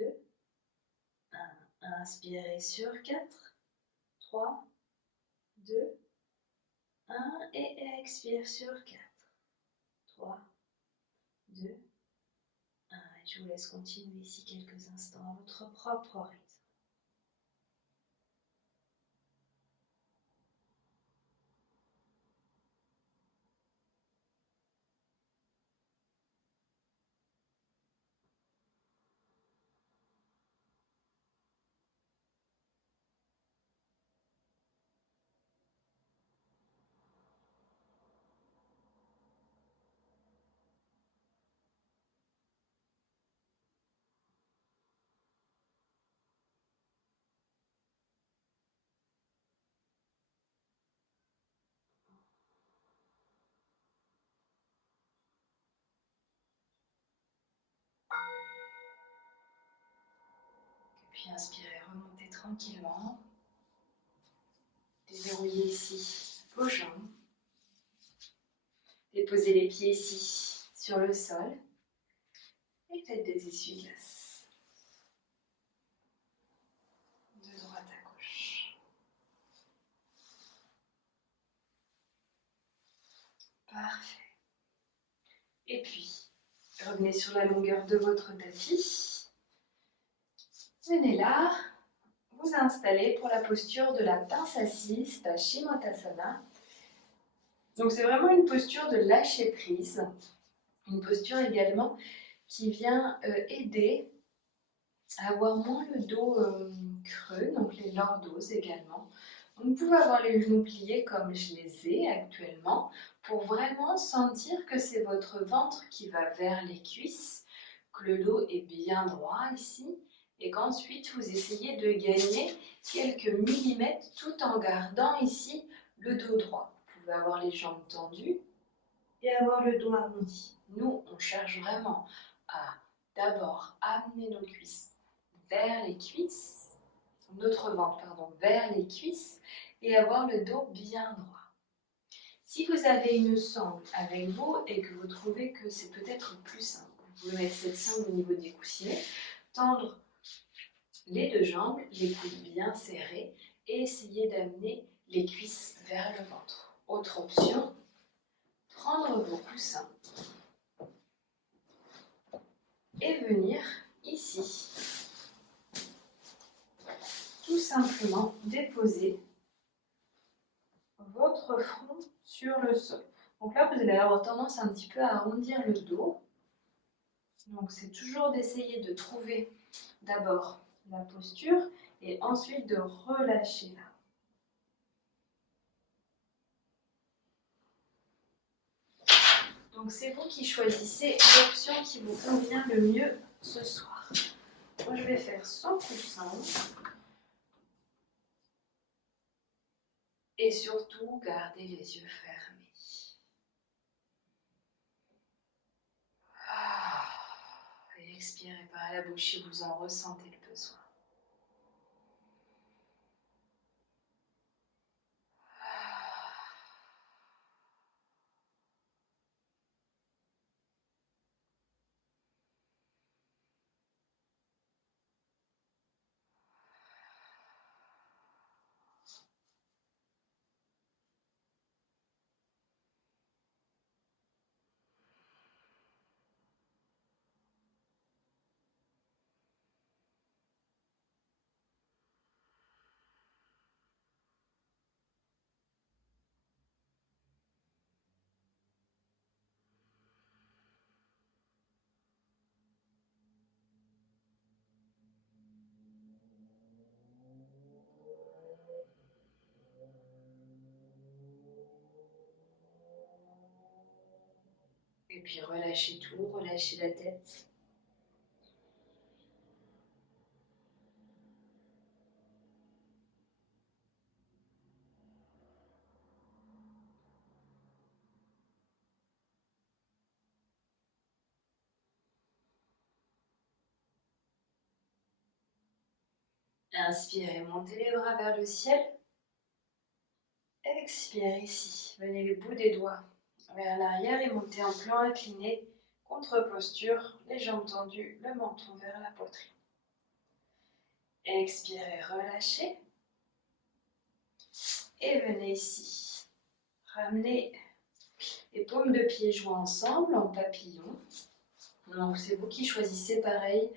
1. Inspirez sur 4, 3, 2, 1 et expire sur 4, 3, 2, 1. Et je vous laisse continuer ici quelques instants à votre propre rythme. Puis inspirez, remontez tranquillement. Déverrouillez ici vos jambes. Déposez les pieds ici sur le sol. Et faites des essuie-glaces. De droite à gauche. Parfait. Et puis, revenez sur la longueur de votre tapis. Venez là. vous installer pour la posture de la pince assise, Paschimottanasana. Donc c'est vraiment une posture de lâcher prise, une posture également qui vient aider à avoir moins le dos creux, donc les lordoses également. Donc, vous pouvez avoir les genoux pliés comme je les ai actuellement pour vraiment sentir que c'est votre ventre qui va vers les cuisses, que le dos est bien droit ici et qu'ensuite vous essayez de gagner quelques millimètres tout en gardant ici le dos droit. Vous pouvez avoir les jambes tendues et avoir le dos arrondi. Nous, on cherche vraiment à d'abord amener nos cuisses vers les cuisses, notre ventre, pardon, vers les cuisses et avoir le dos bien droit. Si vous avez une sangle avec vous et que vous trouvez que c'est peut-être plus simple, vous pouvez mettre cette sangle au niveau des coussinets, tendre les deux jambes, les coudes bien serrés et essayer d'amener les cuisses vers le ventre. Autre option, prendre vos coussins et venir ici. Tout simplement déposer votre front sur le sol. Donc là, vous allez avoir tendance un petit peu à arrondir le dos. Donc c'est toujours d'essayer de trouver d'abord la posture et ensuite de relâcher là. Donc c'est vous qui choisissez l'option qui vous convient le mieux ce soir. Moi je vais faire sans coussin. Et surtout, gardez les yeux fermés. Et expirez par la bouche si vous en ressentez le besoin. Et puis relâchez tout, relâchez la tête. Inspirez, montez les bras vers le ciel. Expirez ici. Venez le bout des doigts vers l'arrière et montez en plan incliné, contre-posture, les jambes tendues, le menton vers la poitrine. Expirez, relâchez. Et venez ici. Ramenez les paumes de pied joints ensemble en papillon. Donc c'est vous qui choisissez pareil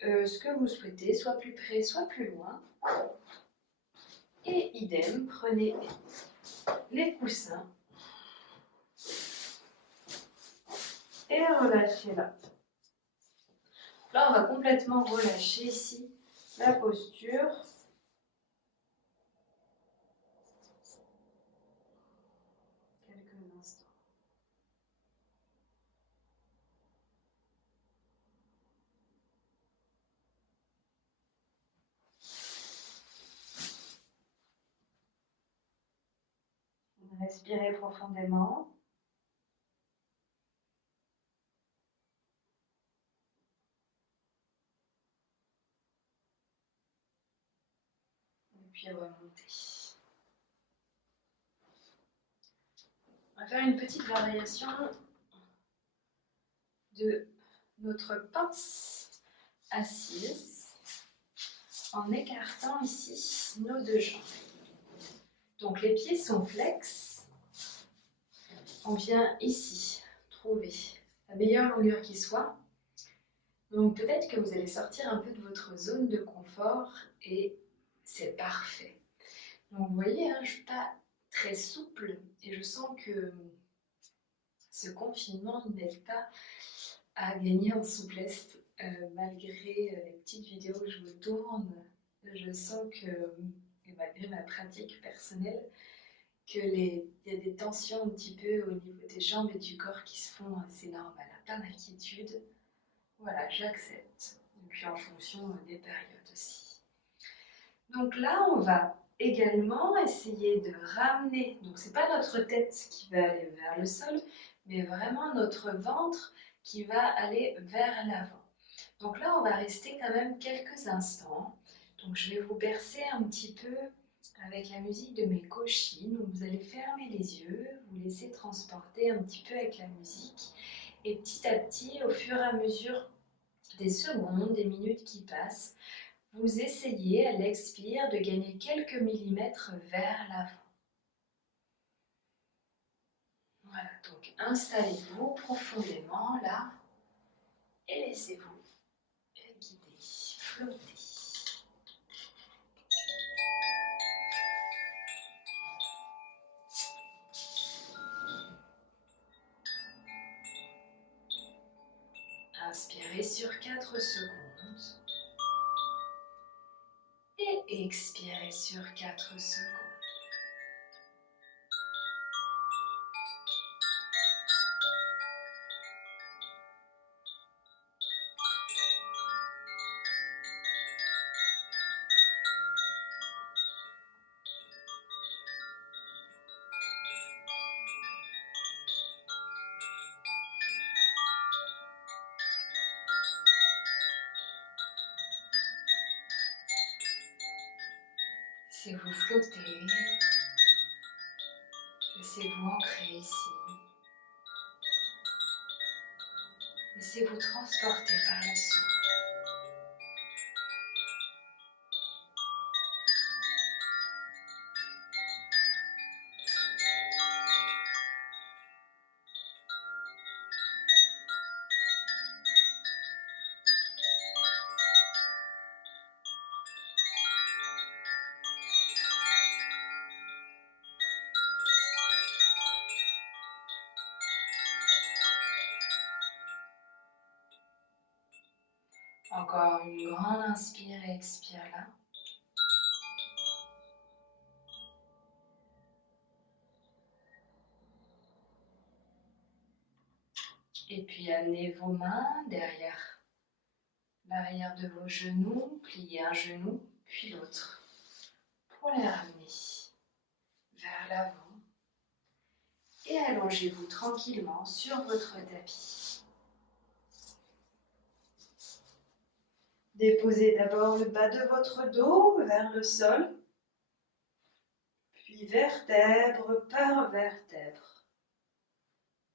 ce que vous souhaitez, soit plus près, soit plus loin. Et idem, prenez les coussins et relâchez là. Là, on va complètement relâcher ici la posture. Quelques instants. Respirez profondément. Et puis remontez. On va faire une petite variation de notre pince assise en écartant ici nos deux jambes. Donc les pieds sont flex. On vient ici trouver la meilleure longueur qui soit. Donc peut-être que vous allez sortir un peu de votre zone de confort et c'est parfait. Donc vous voyez, hein, je ne suis pas très souple et je sens que ce confinement ne m'aide pas à gagner en souplesse. Malgré les petites vidéos que je vous tourne, je sens que, et malgré ma pratique personnelle, qu'il y a des tensions un petit peu au niveau des jambes et du corps qui se font, c'est normal, pas d'inquiétude. Voilà, j'accepte. Et puis en fonction des périodes aussi. Donc là, on va également essayer de ramener, donc c'est pas notre tête qui va aller vers le sol, mais vraiment notre ventre qui va aller vers l'avant. Donc là, on va rester quand même quelques instants. Donc je vais vous bercer un petit peu avec la musique de mes koshi. Donc vous allez fermer les yeux, vous laisser transporter un petit peu avec la musique. Et petit à petit, au fur et à mesure des secondes, des minutes qui passent, vous essayez à l'expire de gagner quelques millimètres vers l'avant. Voilà, donc installez-vous profondément là et laissez-vous guider, flotter. Inspirez sur 4 secondes et expirez sur 4 secondes. Laissez-vous flotter, laissez-vous ancrer ici, laissez-vous transporter par le son. Encore une grande inspire et expire là. Et puis amenez vos mains derrière l'arrière de vos genoux, pliez un genou, puis l'autre, pour les ramener vers l'avant. Et allongez-vous tranquillement sur votre tapis. Déposez d'abord le bas de votre dos vers le sol, puis vertèbre par vertèbre,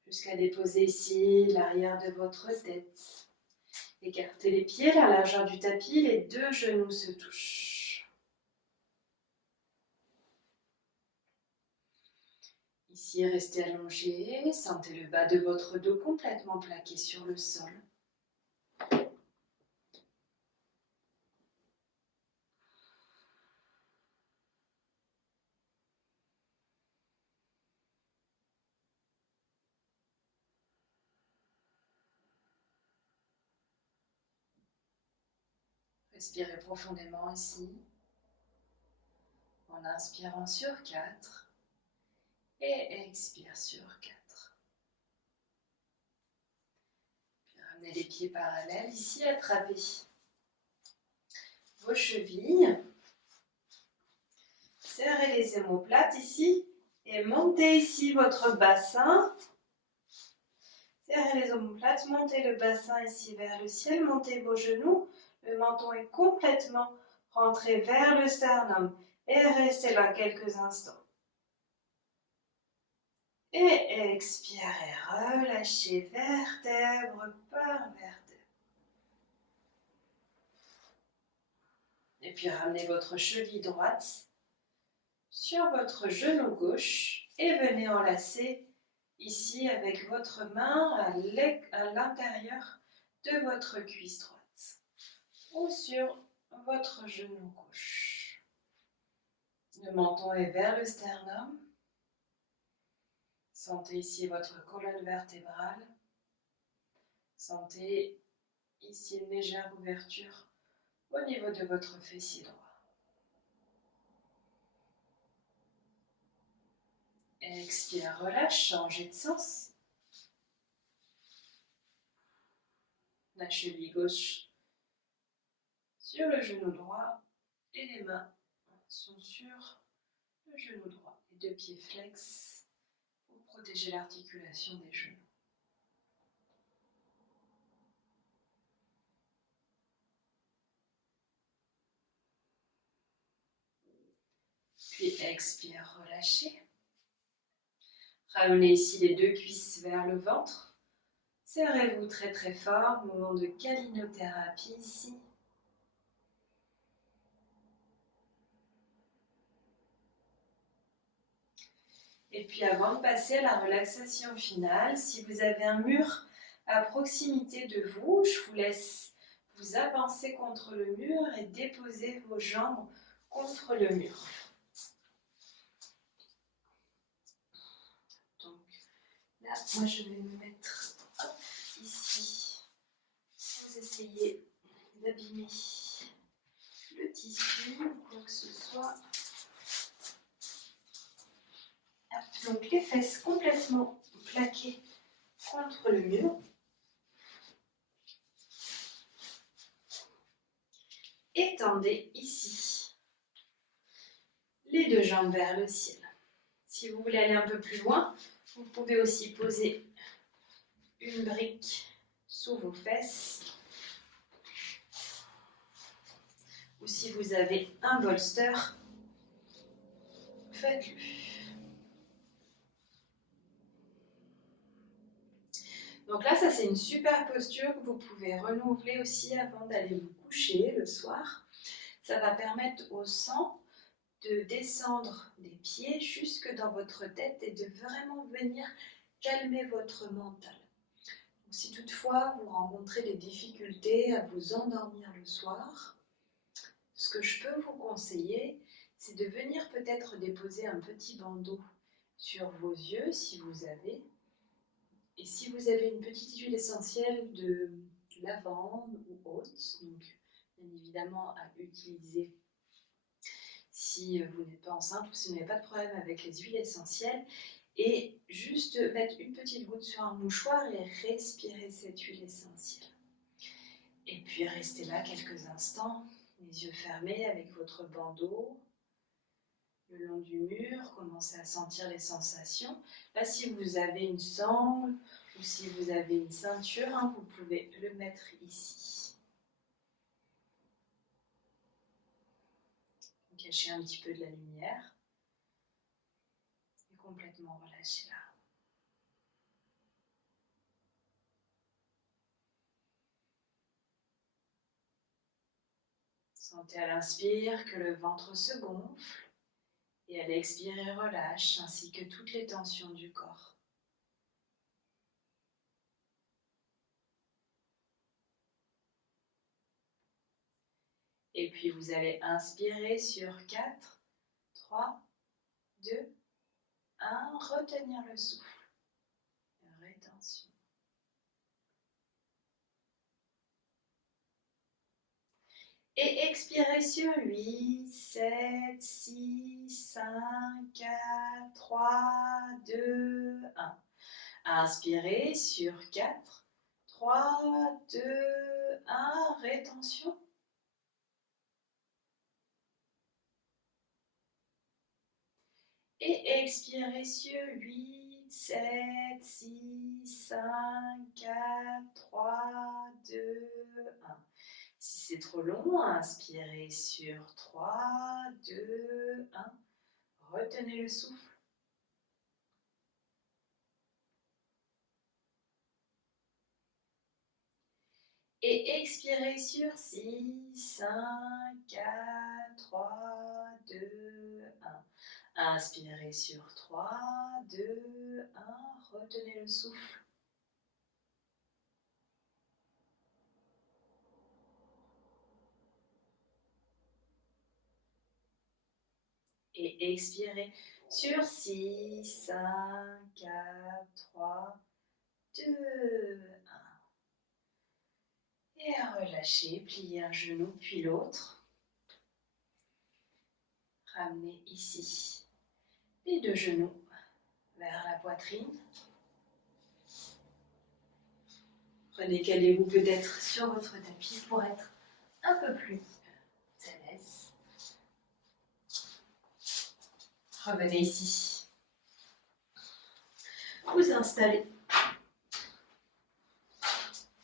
jusqu'à déposer ici l'arrière de votre tête. Écartez les pieds, la largeur du tapis, les 2 genoux se touchent. Ici, restez allongé, sentez le bas de votre dos complètement plaqué sur le sol. Respirez profondément ici, en inspirant sur 4 et expire sur 4. Puis ramenez les pieds parallèles ici, attrapez vos chevilles, serrez les omoplates ici et montez ici votre bassin. Serrez les omoplates, montez le bassin ici vers le ciel, montez vos genoux, le menton est complètement rentré vers le sternum et restez là quelques instants. Et expirez, relâchez vertèbre par vertèbre. Et puis ramenez votre cheville droite sur votre genou gauche et venez enlacer ici avec votre main à l'intérieur de votre cuisse droite ou sur votre genou gauche. Le menton est vers le sternum. Sentez ici votre colonne vertébrale. Sentez ici une légère ouverture au niveau de votre fessier droit. Expire, relâche, changez de sens. La cheville gauche sur le genou droit et les mains sont sur le genou droit. Les deux pieds flex pour protéger l'articulation des genoux. Puis expire, relâchez. Ramenez ici les deux cuisses vers le ventre. Serrez-vous très très fort, moment de calinothérapie ici. Et puis avant de passer à la relaxation finale, si vous avez un mur à proximité de vous, je vous laisse vous avancer contre le mur et déposer vos jambes contre le mur. Donc là, moi je vais me mettre ici. Vous essayez d'abîmer le tissu ou quoi que ce soit. Donc les fesses complètement plaquées contre le mur. Étendez ici les deux jambes vers le ciel. Si vous voulez aller un peu plus loin, vous pouvez aussi poser une brique sous vos fesses. Ou si vous avez un bolster, faites-le. Donc là, ça c'est une super posture que vous pouvez renouveler aussi avant d'aller vous coucher le soir. Ça va permettre au sang de descendre des pieds jusque dans votre tête et de vraiment venir calmer votre mental. Donc, si toutefois vous rencontrez des difficultés à vous endormir le soir, ce que je peux vous conseiller, c'est de venir peut-être déposer un petit bandeau sur vos yeux si vous avez. Et si vous avez une petite huile essentielle de lavande ou autre, donc bien évidemment à utiliser si vous n'êtes pas enceinte ou si vous n'avez pas de problème avec les huiles essentielles, et juste mettre une petite goutte sur un mouchoir et respirer cette huile essentielle. Et puis restez là quelques instants, les yeux fermés avec votre bandeau, le long du mur, commencez à sentir les sensations. Là, si vous avez une sangle ou si vous avez une ceinture, vous pouvez le mettre ici. Cachez un petit peu de la lumière et complètement relâchez là. Sentez à l'inspire que le ventre se gonfle et à l'expirer relâche, ainsi que toutes les tensions du corps. Et puis vous allez inspirer sur 4, 3, 2, 1, retenir le souffle. Rétention. Et expirez sur 8, 7, 6, 5, 4, 3, 2, 1. Inspirez sur 4, 3, 2, 1. Rétention. Et expirez sur 8, 7, 6, 5, 4, 3, 2, 1. Si c'est trop long, inspirez sur 3, 2, 1. Retenez le souffle. Et expirez sur 6, 5, 4, 3, 2, 1. Inspirez sur 3, 2, 1. Retenez le souffle. Et expirez sur 6, 5, 4, 3, 2, 1. Et relâchez, pliez un genou puis l'autre. Ramenez ici les deux genoux vers la poitrine. Calez-vous peut-être sur votre tapis pour être un peu plus à l'aise. Revenez ici. Vous installez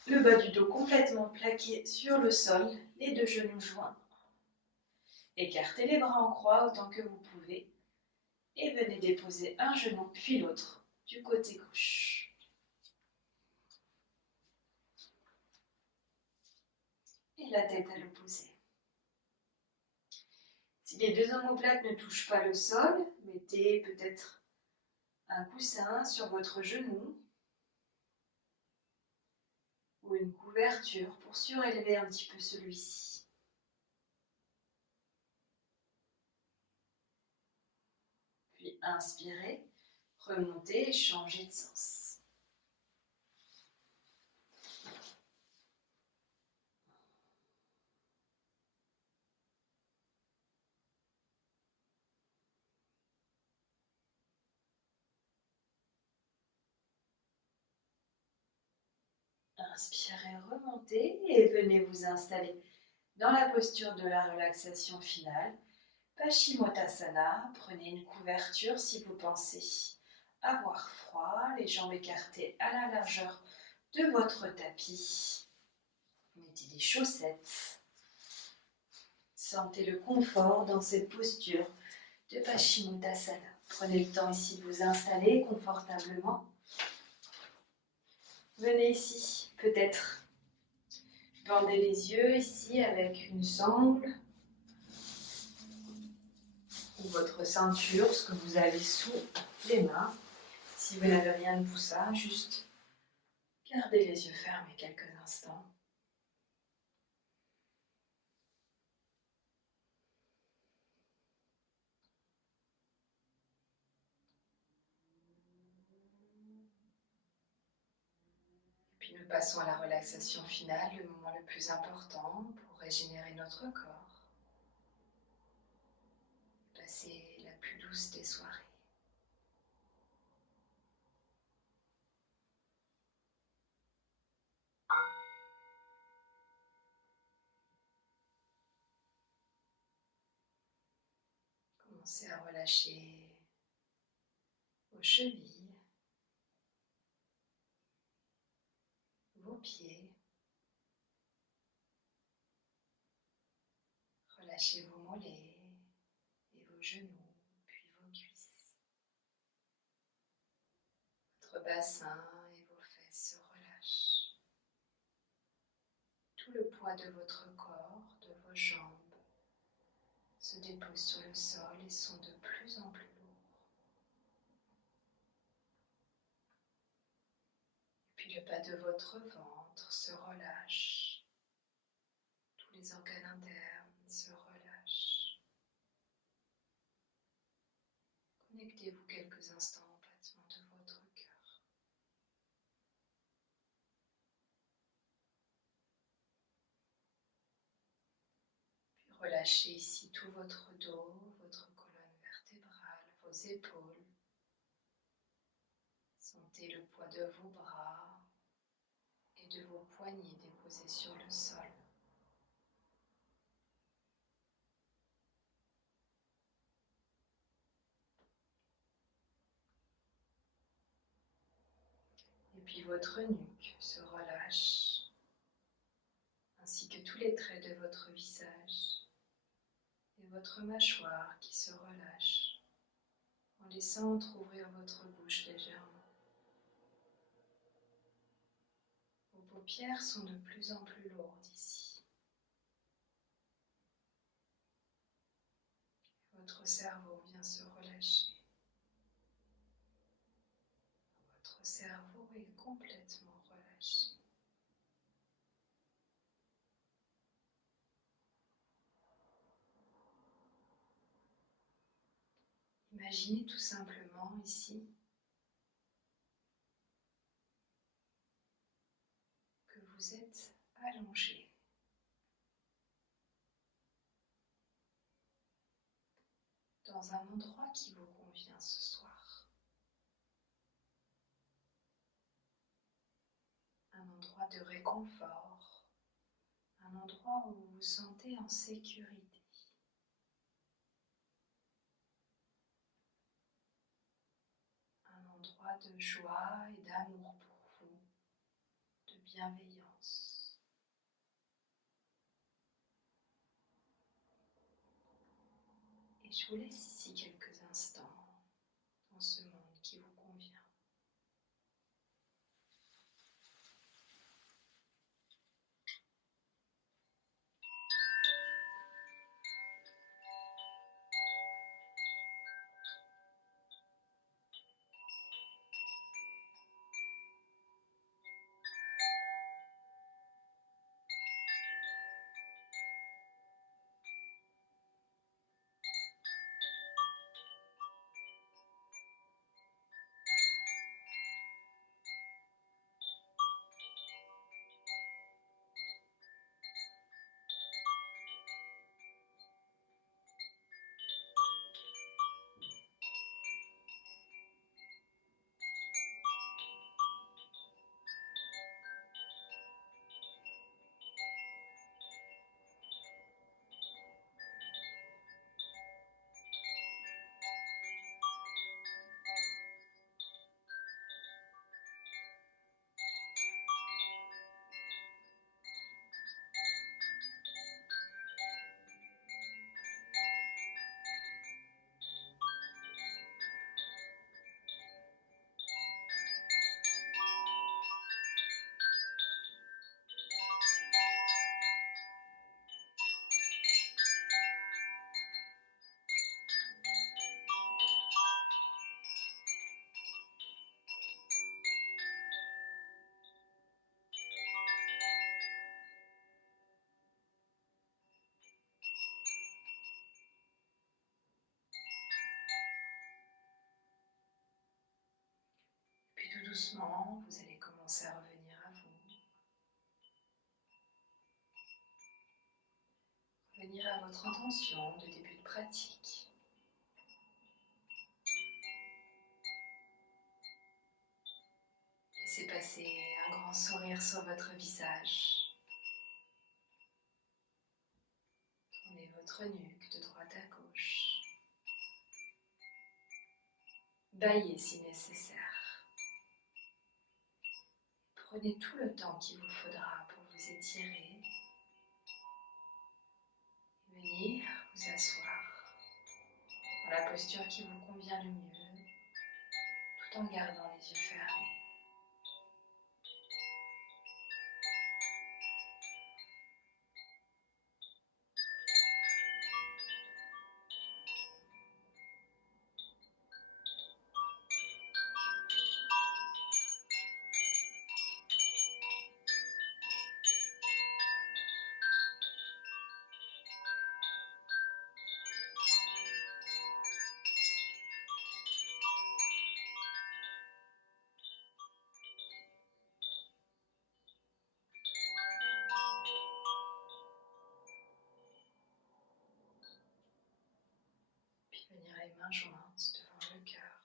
le bas du dos complètement plaqué sur le sol, les deux genoux joints. Écartez les bras en croix autant que vous pouvez et venez déposer un genou puis l'autre du côté gauche. Et la tête à l'opposé. Si les deux omoplates ne touchent pas le sol, mettez peut-être un coussin sur votre genou ou une couverture pour surélever un petit peu celui-ci. Puis inspirez, remontez et changez de sens. Inspirez, remontez et venez vous installer dans la posture de la relaxation finale. Paschimottanasana, prenez une couverture si vous pensez avoir froid, les jambes écartées à la largeur de votre tapis. Mettez des chaussettes. Sentez le confort dans cette posture de Paschimottanasana. Prenez le temps ici de vous installer confortablement. Venez ici, peut-être bandez les yeux ici avec une sangle ou votre ceinture, ce que vous avez sous les mains. Si vous n'avez rien de tout ça, juste gardez les yeux fermés quelques instants. Puis nous passons à la relaxation finale, le moment le plus important pour régénérer notre corps. Passer la plus douce des soirées. Commencez à relâcher vos chevilles, vos pieds. Relâchez vos mollets et vos genoux, puis vos cuisses. Votre bassin et vos fesses se relâchent. Tout le poids de votre corps, de vos jambes, se déposent sur le sol et sont de plus en plus lourds. Puis le bas de votre ventre se relâche. Tous les organes internes se relâchent. Connectez-vous quelques instants au battement de votre cœur. Puis relâchez ici tout votre dos, votre colonne vertébrale, vos épaules. Sentez le poids de vos bras et de vos poignets déposés sur le sol. Et puis votre nuque se relâche, ainsi que tous les traits de votre visage et votre mâchoire qui se relâche en laissant entrouvrir votre bouche légèrement. Vos paupières sont de plus en plus lourdes ici. Votre cerveau vient se relâcher. Votre cerveau est complètement relâché. Imaginez tout simplement ici que vous êtes allongé dans un endroit qui vous convient ce soir. Un endroit de réconfort, un endroit où vous vous sentez en sécurité. Un endroit de joie et d'amour pour vous, de bienveillance. Et je vous laisse ici quelques instants dans ce monde qui vous convient. Puis tout doucement, vous allez commencer à revenir à vous, revenir à votre intention de début de pratique. Laissez passer un grand sourire sur votre visage. Tournez votre nuque de droite à gauche. Baillez si nécessaire. Prenez tout le temps qu'il vous faudra pour vous étirer et venir vous asseoir dans la posture qui vous convient le mieux, tout en gardant les yeux fermés. Puis venir les mains jointes devant le cœur.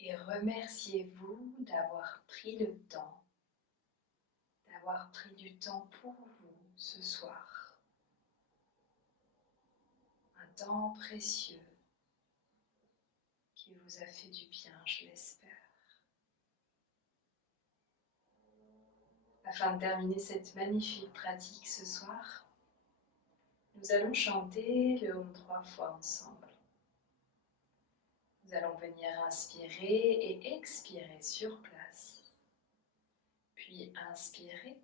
Et remerciez-vous d'avoir pris le temps, d'avoir pris du temps pour vous ce soir. Un temps précieux qui vous a fait du bien, je l'espère. Afin de terminer cette magnifique pratique ce soir, nous allons chanter le Om 3 fois ensemble. Nous allons venir inspirer et expirer sur place, puis inspirer.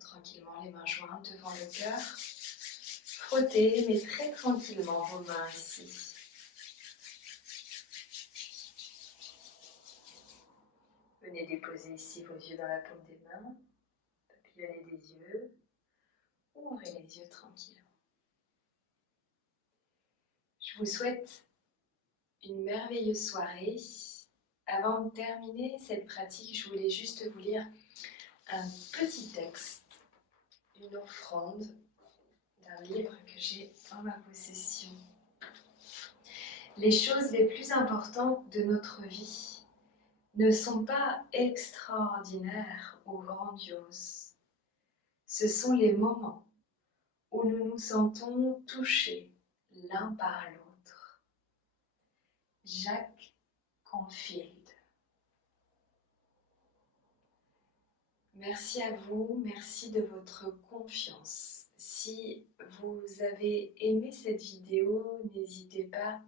Tranquillement, les mains jointes devant le cœur. Frottez, mais très tranquillement vos mains ici. Venez déposer ici vos yeux dans la paume des mains. Papillonnez des yeux. Ouvrez les yeux tranquillement. Je vous souhaite une merveilleuse soirée. Avant de terminer cette pratique, je voulais juste vous lire un petit texte, une offrande d'un livre que j'ai en ma possession. Les choses les plus importantes de notre vie ne sont pas extraordinaires ou grandioses. Ce sont les moments où nous nous sentons touchés l'un par l'autre. Jacques Canfield. Merci à vous, merci de votre confiance. Si vous avez aimé cette vidéo, n'hésitez pas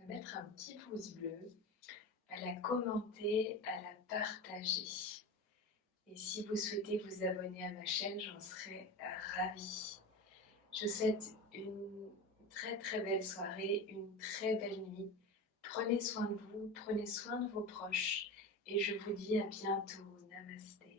à mettre un petit pouce bleu, à la commenter, à la partager. Et si vous souhaitez vous abonner à ma chaîne, j'en serai ravie. Je vous souhaite une très très belle soirée, une très belle nuit. Prenez soin de vous, prenez soin de vos proches et je vous dis à bientôt. Namasté.